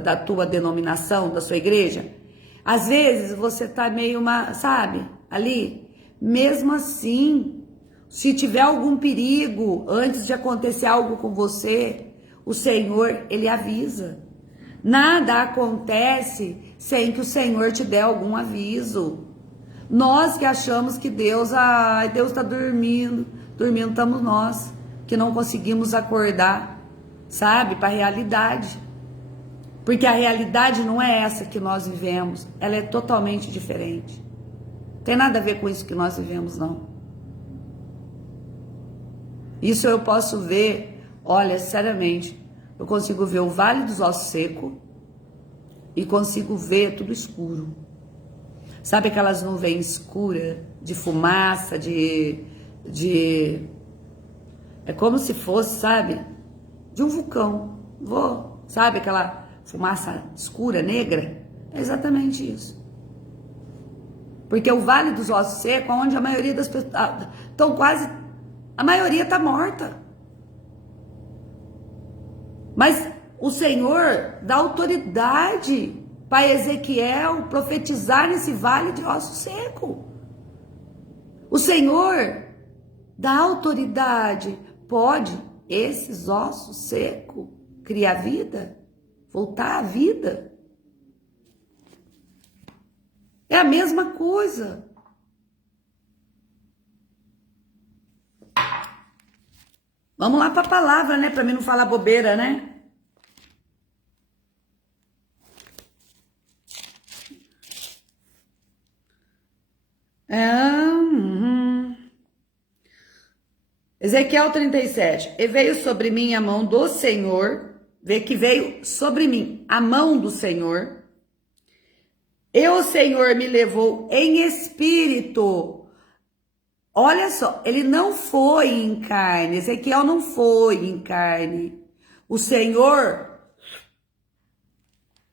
da tua denominação, da sua igreja. Às vezes você tá meio, sabe, ali. Mesmo assim, se tiver algum perigo, antes de acontecer algo com você, o Senhor, ele avisa. Nada acontece sem que o Senhor te dê algum aviso. Nós que achamos que Deus está dormindo estamos nós, que não conseguimos acordar, sabe, para a realidade. Porque a realidade não é essa que nós vivemos, ela é totalmente diferente. Tem nada a ver com isso que nós vivemos, não. Isso eu posso ver, olha, sinceramente, eu consigo ver o Vale dos Ossos Secos e consigo ver tudo escuro. Sabe aquelas nuvens escuras, de fumaça, é como se fosse, sabe, de um vulcão. Sabe aquela fumaça escura, negra? É exatamente isso. Porque o Vale dos Ossos Secos, onde a maioria das pessoas estão quase, a maioria está morta. Mas o Senhor dá autoridade para Ezequiel profetizar nesse vale de ossos secos. O Senhor dá autoridade. Pode esses ossos secos criar vida? Voltar à vida? É a mesma coisa. Vamos lá para a palavra, né? Para mim não falar bobeira, né? Ezequiel 37. E veio sobre mim a mão do Senhor. Vê que veio sobre mim a mão do Senhor. E o Senhor me levou em espírito. Olha só, ele não foi em carne. Ezequiel não foi em carne. O Senhor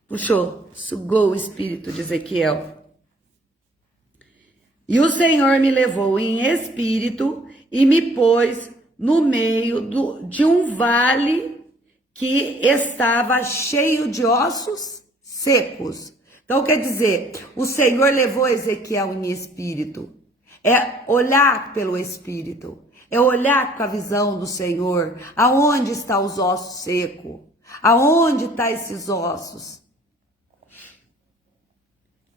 puxou, sugou o espírito de Ezequiel. E o Senhor me levou em espírito e me pôs no meio de um vale que estava cheio de ossos secos. Então quer dizer, o Senhor levou Ezequiel em espírito. É olhar pelo espírito, é olhar com a visão do Senhor. Aonde estão os ossos secos? Aonde estão esses ossos?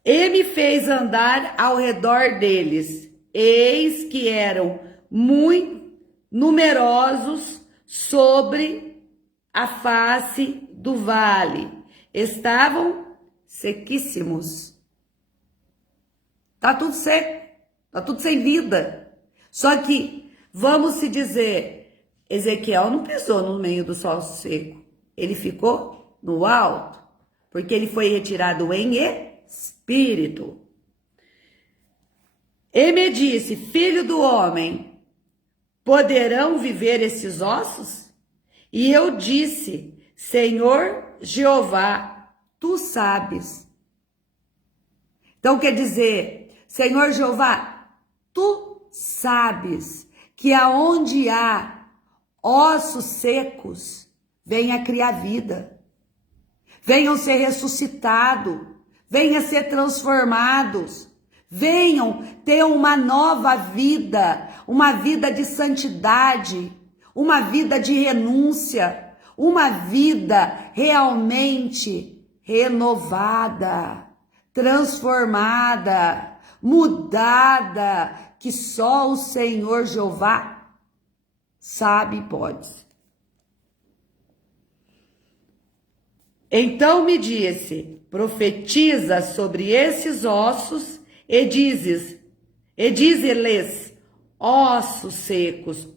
E me fez andar ao redor deles. Eis que eram muito numerosos sobre a face do vale. Estavam sequíssimos. Tá tudo seco. Tá tudo sem vida. Só que, vamos se dizer, Ezequiel não pisou no meio do sol seco. Ele ficou no alto. Porque ele foi retirado em espírito. E me disse, filho do homem, poderão viver esses ossos? E eu disse, Senhor Jeová, tu sabes. Então quer dizer, Senhor Jeová, tu sabes que aonde há ossos secos, venha criar vida, venham ser ressuscitados, venham ser transformados, venham ter uma nova vida, uma vida de santidade, uma vida de renúncia, uma vida realmente renovada, transformada, mudada, que só o Senhor Jeová sabe e pode. Então me disse, profetiza sobre esses ossos e dize-lhes, ossos secos,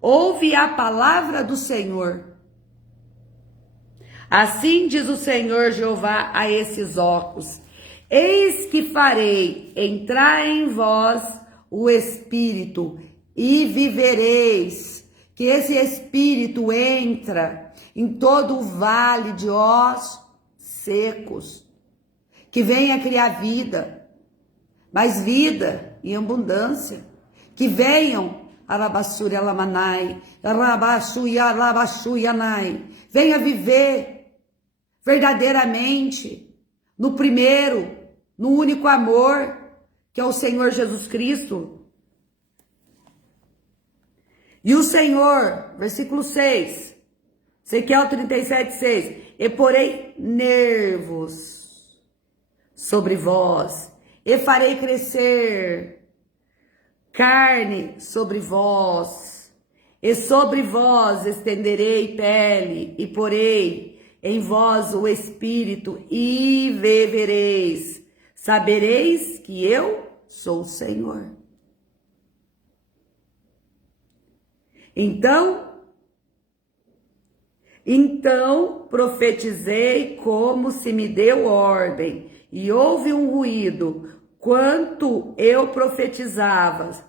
ouve a palavra do Senhor. Assim diz o Senhor Jeová a esses ossos, Eis que farei entrar em vós o Espírito e vivereis. Que esse Espírito entra em todo o vale de ossos secos. Que venha criar vida, mas vida em abundância. Que venham, Arabassuri Alamanai, Arabashui Alabashuyanai, venha viver verdadeiramente no primeiro, no único amor, que é o Senhor Jesus Cristo. E o Senhor, versículo 6, Ezequiel 37:6, e porei nervos sobre vós, e farei crescer carne sobre vós, e sobre vós estenderei pele, e porei em vós o Espírito, e vivereis. Sabereis que eu sou o Senhor. Então profetizei como se me deu ordem, e houve um ruído, quanto eu profetizava.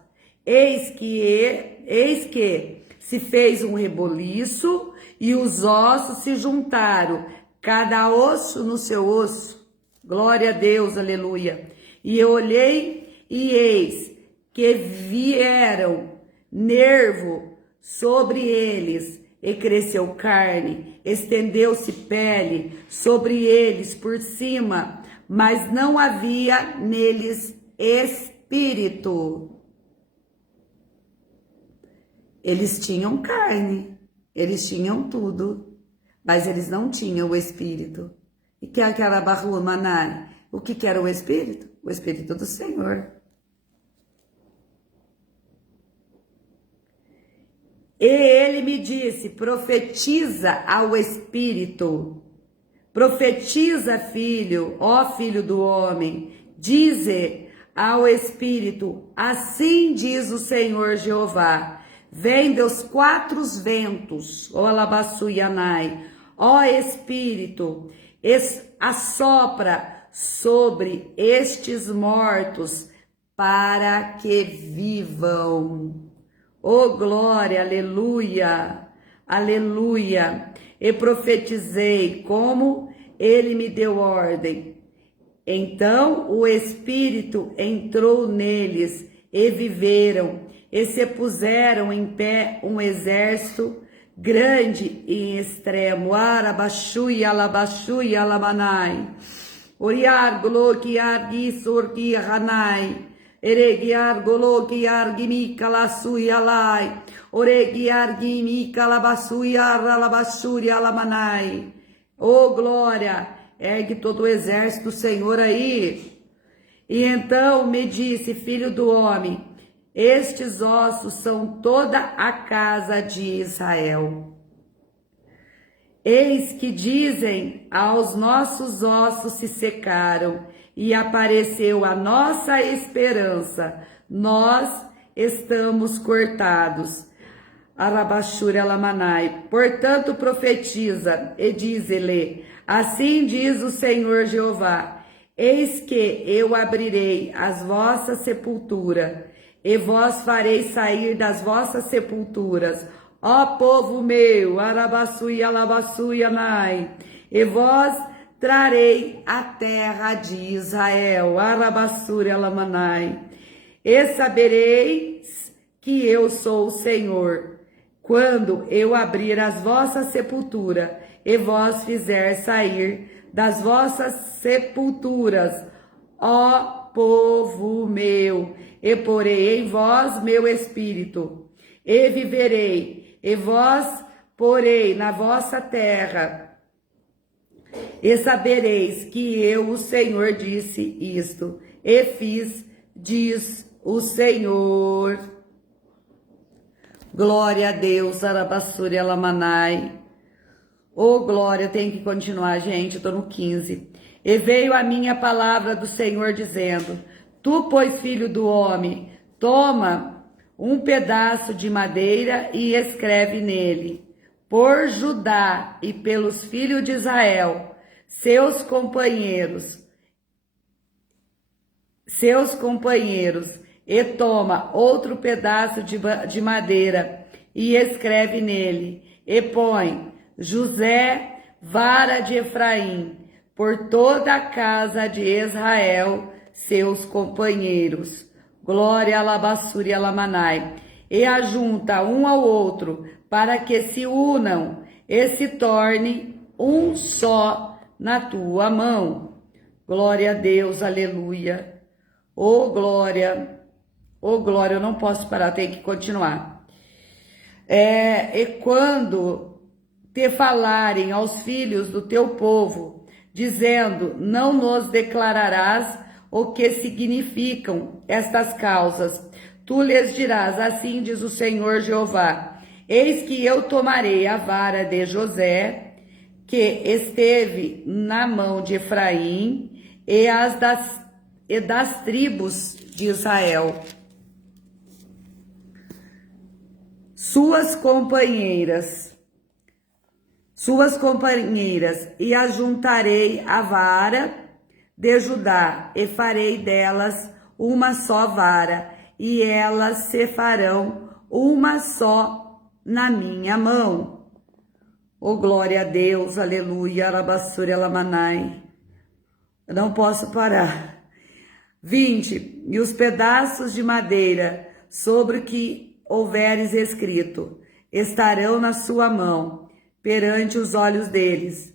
Eis que se fez um reboliço, e os ossos se juntaram, cada osso no seu osso. Glória a Deus, aleluia. E eu olhei, e eis que vieram nervo sobre eles, e cresceu carne, estendeu-se pele sobre eles por cima, mas não havia neles espírito. Eles tinham carne, eles tinham tudo, mas eles não tinham o Espírito. E que aquela barrua manai? O que era o Espírito? O Espírito do Senhor. E ele me disse, profetiza ao Espírito. Profetiza, filho, ó filho do homem. Dize ao Espírito, assim diz o Senhor Jeová. Vem dos quatro ventos, ó Alabassuyanai, ó Espírito, assopra sobre estes mortos para que vivam. Oh glória, aleluia, aleluia. E profetizei como ele me deu ordem. Então o Espírito entrou neles e viveram. E se puseram em pé um exército grande e extremo. Arabashui, alabashui, alamanai. Oriar, goloquiar, gisurki, hanai. Eregiar, goloquiar, gimika, lasui, alai. Oregiar, gimika, labasui, alabashuri, alamanai. Oh, glória! Ergue todo o exército do Senhor aí. E então me disse, filho do homem, estes ossos são toda a casa de Israel. Eis que dizem, aos nossos ossos se secaram, e apareceu a nossa esperança, nós estamos cortados. Arabashuri alamanai. Portanto profetiza e diz-lhe, assim diz o Senhor Jeová, eis que eu abrirei as vossas sepulturas, e vós farei sair das vossas sepulturas, ó povo meu, Arabassui, Alabassui, Anai, e vós trarei a terra de Israel, Arabassuri, Alamanai, e sabereis que eu sou o Senhor, quando eu abrir as vossas sepulturas, e vós fizer sair das vossas sepulturas, ó povo meu, e porei em vós meu espírito, e viverei, e vós porei na vossa terra, e sabereis que eu, o Senhor, disse isto, e fiz, diz o Senhor. Glória a Deus, Arabassuri alamanai. Oh, glória, tem que continuar, gente, eu tô no 15. E veio a minha palavra do Senhor dizendo, tu, pois, filho do homem, toma um pedaço de madeira e escreve nele, por Judá e pelos filhos de Israel, seus companheiros, seus companheiros, e toma outro pedaço de madeira, e escreve nele, e põe José, vara de Efraim, por toda a casa de Israel, seus companheiros. Glória a Labassuri e a Lamanai. E ajunta um ao outro, para que se unam e se torne um só na tua mão. Glória a Deus, aleluia. Oh glória, eu não posso parar, tenho que continuar. E quando te falarem aos filhos do teu povo, dizendo, não nos declararás o que significam estas causas, tu lhes dirás, assim diz o Senhor Jeová, eis que eu tomarei a vara de José, que esteve na mão de Efraim, e das tribos de Israel. Suas companheiras, e ajuntarei a vara de Judá, e farei delas uma só vara, e elas se farão uma só na minha mão. Oh, glória a Deus, aleluia, alabassura, alamanai. Eu não posso parar. 20. E os pedaços de madeira sobre que houveres escrito estarão na sua mão, perante os olhos deles.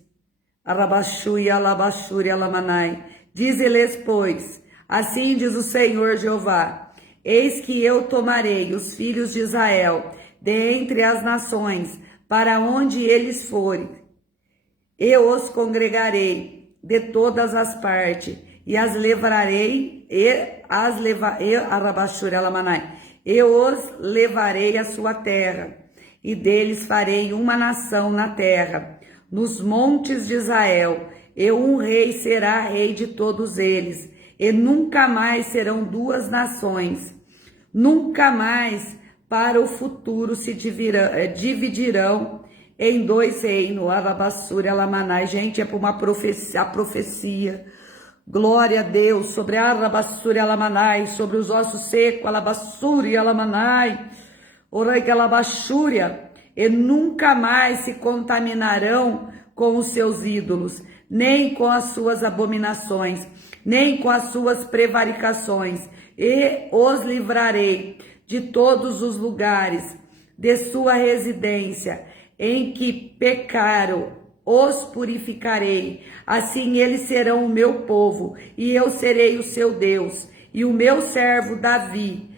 Alabaxu e alabaxure alamanai. Dize-lhes, pois, assim diz o Senhor Jeová, eis que eu tomarei os filhos de Israel de entre as nações, para onde eles forem, e os congregarei de todas as partes, e as levarei, eu os levarei à sua terra, e deles farei uma nação na terra, nos montes de Israel, e um rei será rei de todos eles, e nunca mais serão duas nações, nunca mais para o futuro se dividirão em dois reinos, alabassura, alamanai. Gente, é para uma profecia, a profecia. Glória a Deus, sobre a alabassura, alamanai, sobre os ossos secos, alabassura, alamanai, orai, alabassúria, e nunca mais se contaminarão com os seus ídolos, nem com as suas abominações, nem com as suas prevaricações, e os livrarei de todos os lugares de sua residência, em que pecaram, os purificarei, assim eles serão o meu povo, e eu serei o seu Deus, e o meu servo Davi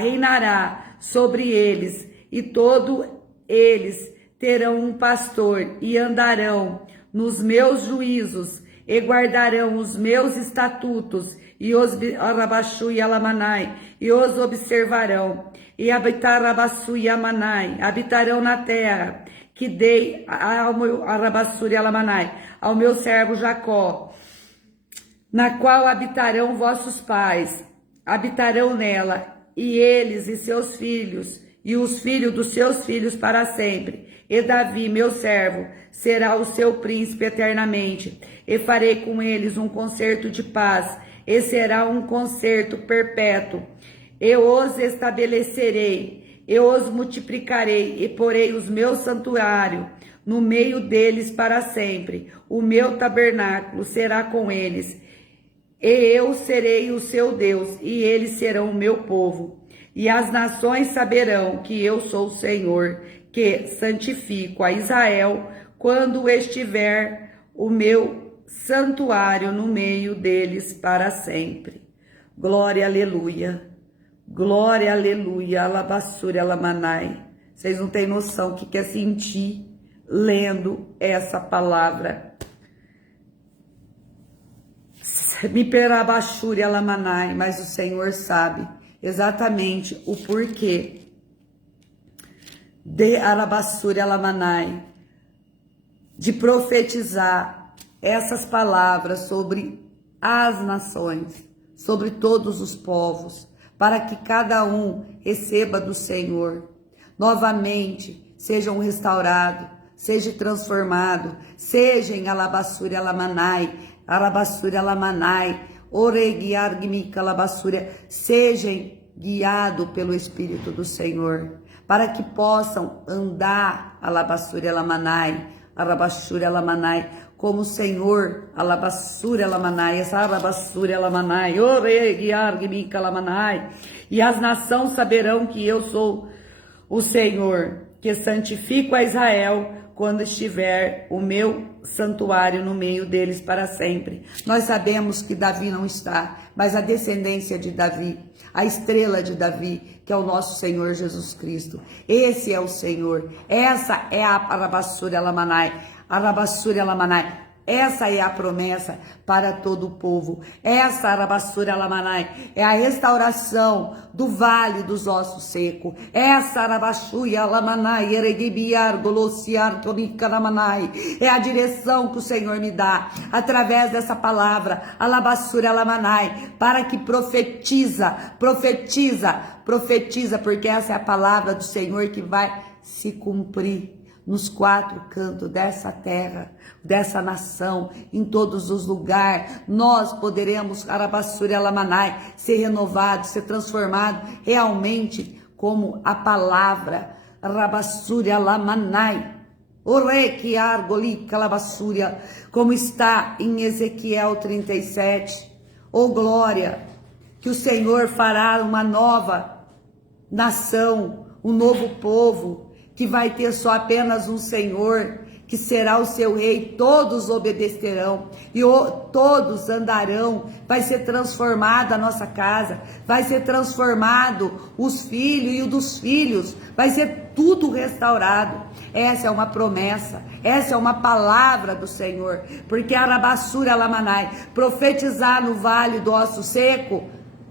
reinará sobre eles, e todos eles terão um pastor, e andarão nos meus juízos, e guardarão os meus estatutos, e os observarão, e habitarão na terra, que dei ao meu servo Jacó, na qual habitarão vossos pais, habitarão nela, e eles e seus filhos, e os filhos dos seus filhos para sempre. E Davi, meu servo, será o seu príncipe eternamente, e farei com eles um concerto de paz, e será um concerto perpétuo. Eu os estabelecerei, eu os multiplicarei, e porei os meus santuários no meio deles para sempre. O meu tabernáculo será com eles, e eu serei o seu Deus, e eles serão o meu povo. E as nações saberão que eu sou o Senhor, que santifico a Israel, quando estiver o meu santuário no meio deles para sempre. Glória, aleluia. Glória, aleluia. Alabassura, alamanai. Vocês não têm noção o que é sentir lendo essa palavra. Me perabashure, alamanai, mas o Senhor sabe exatamente o porquê de alabassura, alamanai, de profetizar essas palavras sobre as nações, sobre todos os povos, para que cada um receba do Senhor, novamente sejam restaurados, seja transformado, seja em alabassura, alamanai, Oreguiar-me calabassúria, sejam guiados pelo Espírito do Senhor, para que possam andar, alabassúria lamanai, alabassúria lamanai, como o Senhor, alabassúria lamanai, essa alabassúria lamanai, oreguiar-me calamanai, e as nações saberão que eu sou o Senhor, que santifico a Israel, quando estiver o meu santuário no meio deles para sempre. Nós sabemos que Davi não está, mas a descendência de Davi, a estrela de Davi, que é o nosso Senhor Jesus Cristo. Esse é o Senhor. Essa é a Arabassúria Lamanai. Arabassúria Lamanai. Essa é a promessa para todo o povo. Essa Arabassúria Lamanai é a restauração do vale dos ossos secos. Essa Arabassúria Lamanai, Eregibiar, Golossiar, Tonicanamanai, é a direção que o Senhor me dá através dessa palavra, Alabassúria Lamanai, para que profetiza, porque essa é a palavra do Senhor que vai se cumprir nos quatro cantos dessa terra, dessa nação, em todos os lugares. Nós poderemos, Arabassúria Lamanai, ser renovados, ser transformados realmente como a palavra, Arabassúria Lamanai, Orequiar Goli Calabassúria, como está em Ezequiel 37. Oh glória, que o Senhor fará uma nova nação, um novo povo, que vai ter só apenas um Senhor, que será o seu rei, todos obedecerão e todos andarão, vai ser transformada a nossa casa, vai ser transformado os filhos e o dos filhos, vai ser tudo restaurado. Essa é uma promessa, essa é uma palavra do Senhor, porque Arabassúria Lamanai, profetizar no vale do osso seco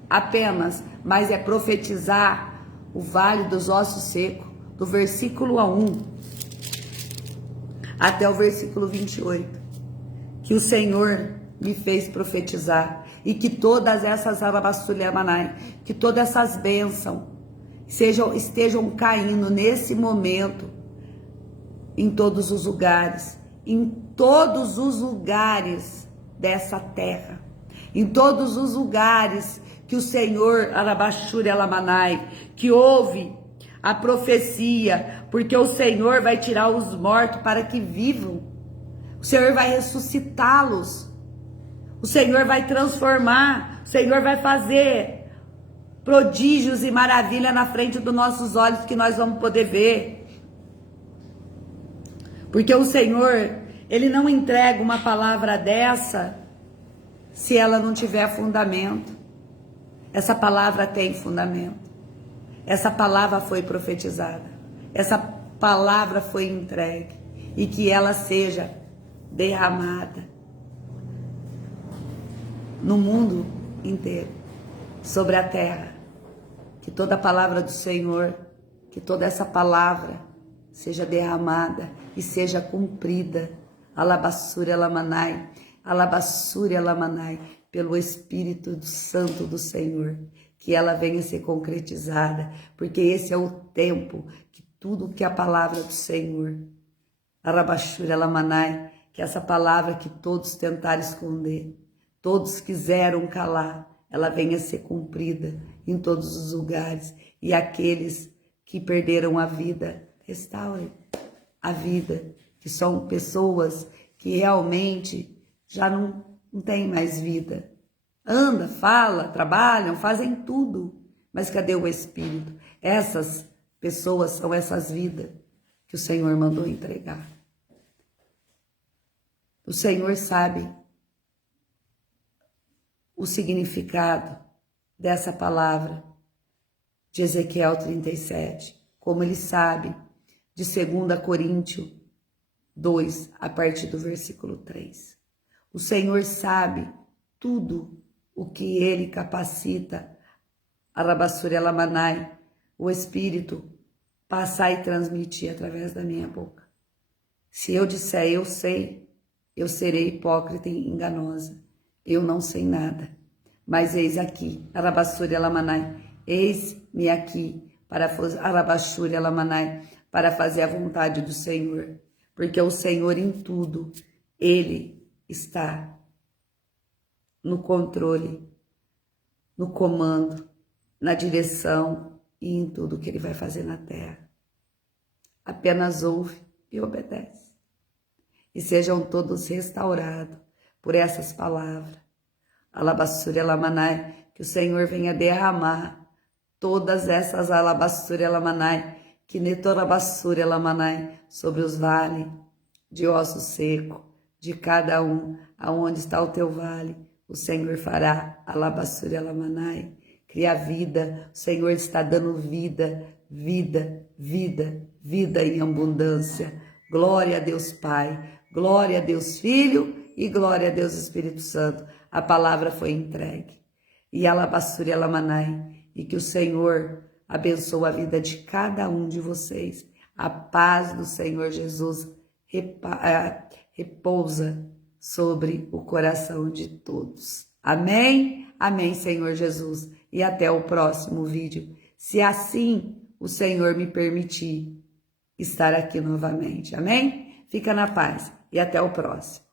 apenas, mas é profetizar o vale dos ossos secos, do versículo 1 até o versículo 28, que o Senhor me fez profetizar, e que todas essas Arabassúria Lamanai, que todas essas bênçãos estejam caindo nesse momento, em todos os lugares dessa terra, em todos os lugares que o Senhor, Arabassúria Lamanai, que ouve a profecia, porque o Senhor vai tirar os mortos para que vivam, o Senhor vai ressuscitá-los, o Senhor vai transformar, o Senhor vai fazer prodígios e maravilha na frente dos nossos olhos, que nós vamos poder ver, porque o Senhor, Ele não entrega uma palavra dessa se ela não tiver fundamento. Essa palavra tem fundamento. Essa palavra foi profetizada, essa palavra foi entregue, e que ela seja derramada no mundo inteiro, sobre a terra, que toda a palavra do Senhor, que toda essa palavra seja derramada e seja cumprida, Alabassúria Lamanai, Alabassúria Lamanai, pelo Espírito Santo do Senhor, que ela venha ser concretizada, porque esse é o tempo que tudo que a palavra do Senhor, Arabassúria Lamanai, que essa palavra que todos tentaram esconder, todos quiseram calar, ela venha ser cumprida em todos os lugares, e aqueles que perderam a vida, restaurem a vida, que são pessoas que realmente já não têm mais vida. Anda, fala, trabalham, fazem tudo, mas cadê o Espírito? Essas pessoas são essas vidas que o Senhor mandou entregar. O Senhor sabe o significado dessa palavra de Ezequiel 37, como Ele sabe de 2 Coríntios 2, a partir do versículo 3. O Senhor sabe tudo o que Ele capacita, Arabassúria Lamanai, o Espírito, passar e transmitir através da minha boca. Se eu disser eu sei, eu serei hipócrita e enganosa. Eu não sei nada. Mas eis aqui, Arabassúria Lamanai, eis-me aqui, para Arabassúria Lamanai, para fazer a vontade do Senhor. Porque o Senhor em tudo, Ele está no controle, no comando, na direção e em tudo que Ele vai fazer na terra. Apenas ouve e obedece. E sejam todos restaurados por essas palavras. Alabassura Lamanai, que o Senhor venha derramar todas essas alabassura Lamanai, que netorabassura Lamanai, sobre os vales de osso seco, de cada um, aonde está o teu vale, o Senhor fará alabassura Lamanai. Cria vida, o Senhor está dando vida, vida, vida, vida em abundância. Glória a Deus Pai, glória a Deus Filho e glória a Deus Espírito Santo. A palavra foi entregue. E alabassura Lamanai, e que o Senhor abençoe a vida de cada um de vocês. A paz do Senhor Jesus repousa sobre o coração de todos. Amém? Amém, Senhor Jesus. E até o próximo vídeo. Se assim o Senhor me permitir estar aqui novamente. Amém? Fica na paz e até o próximo.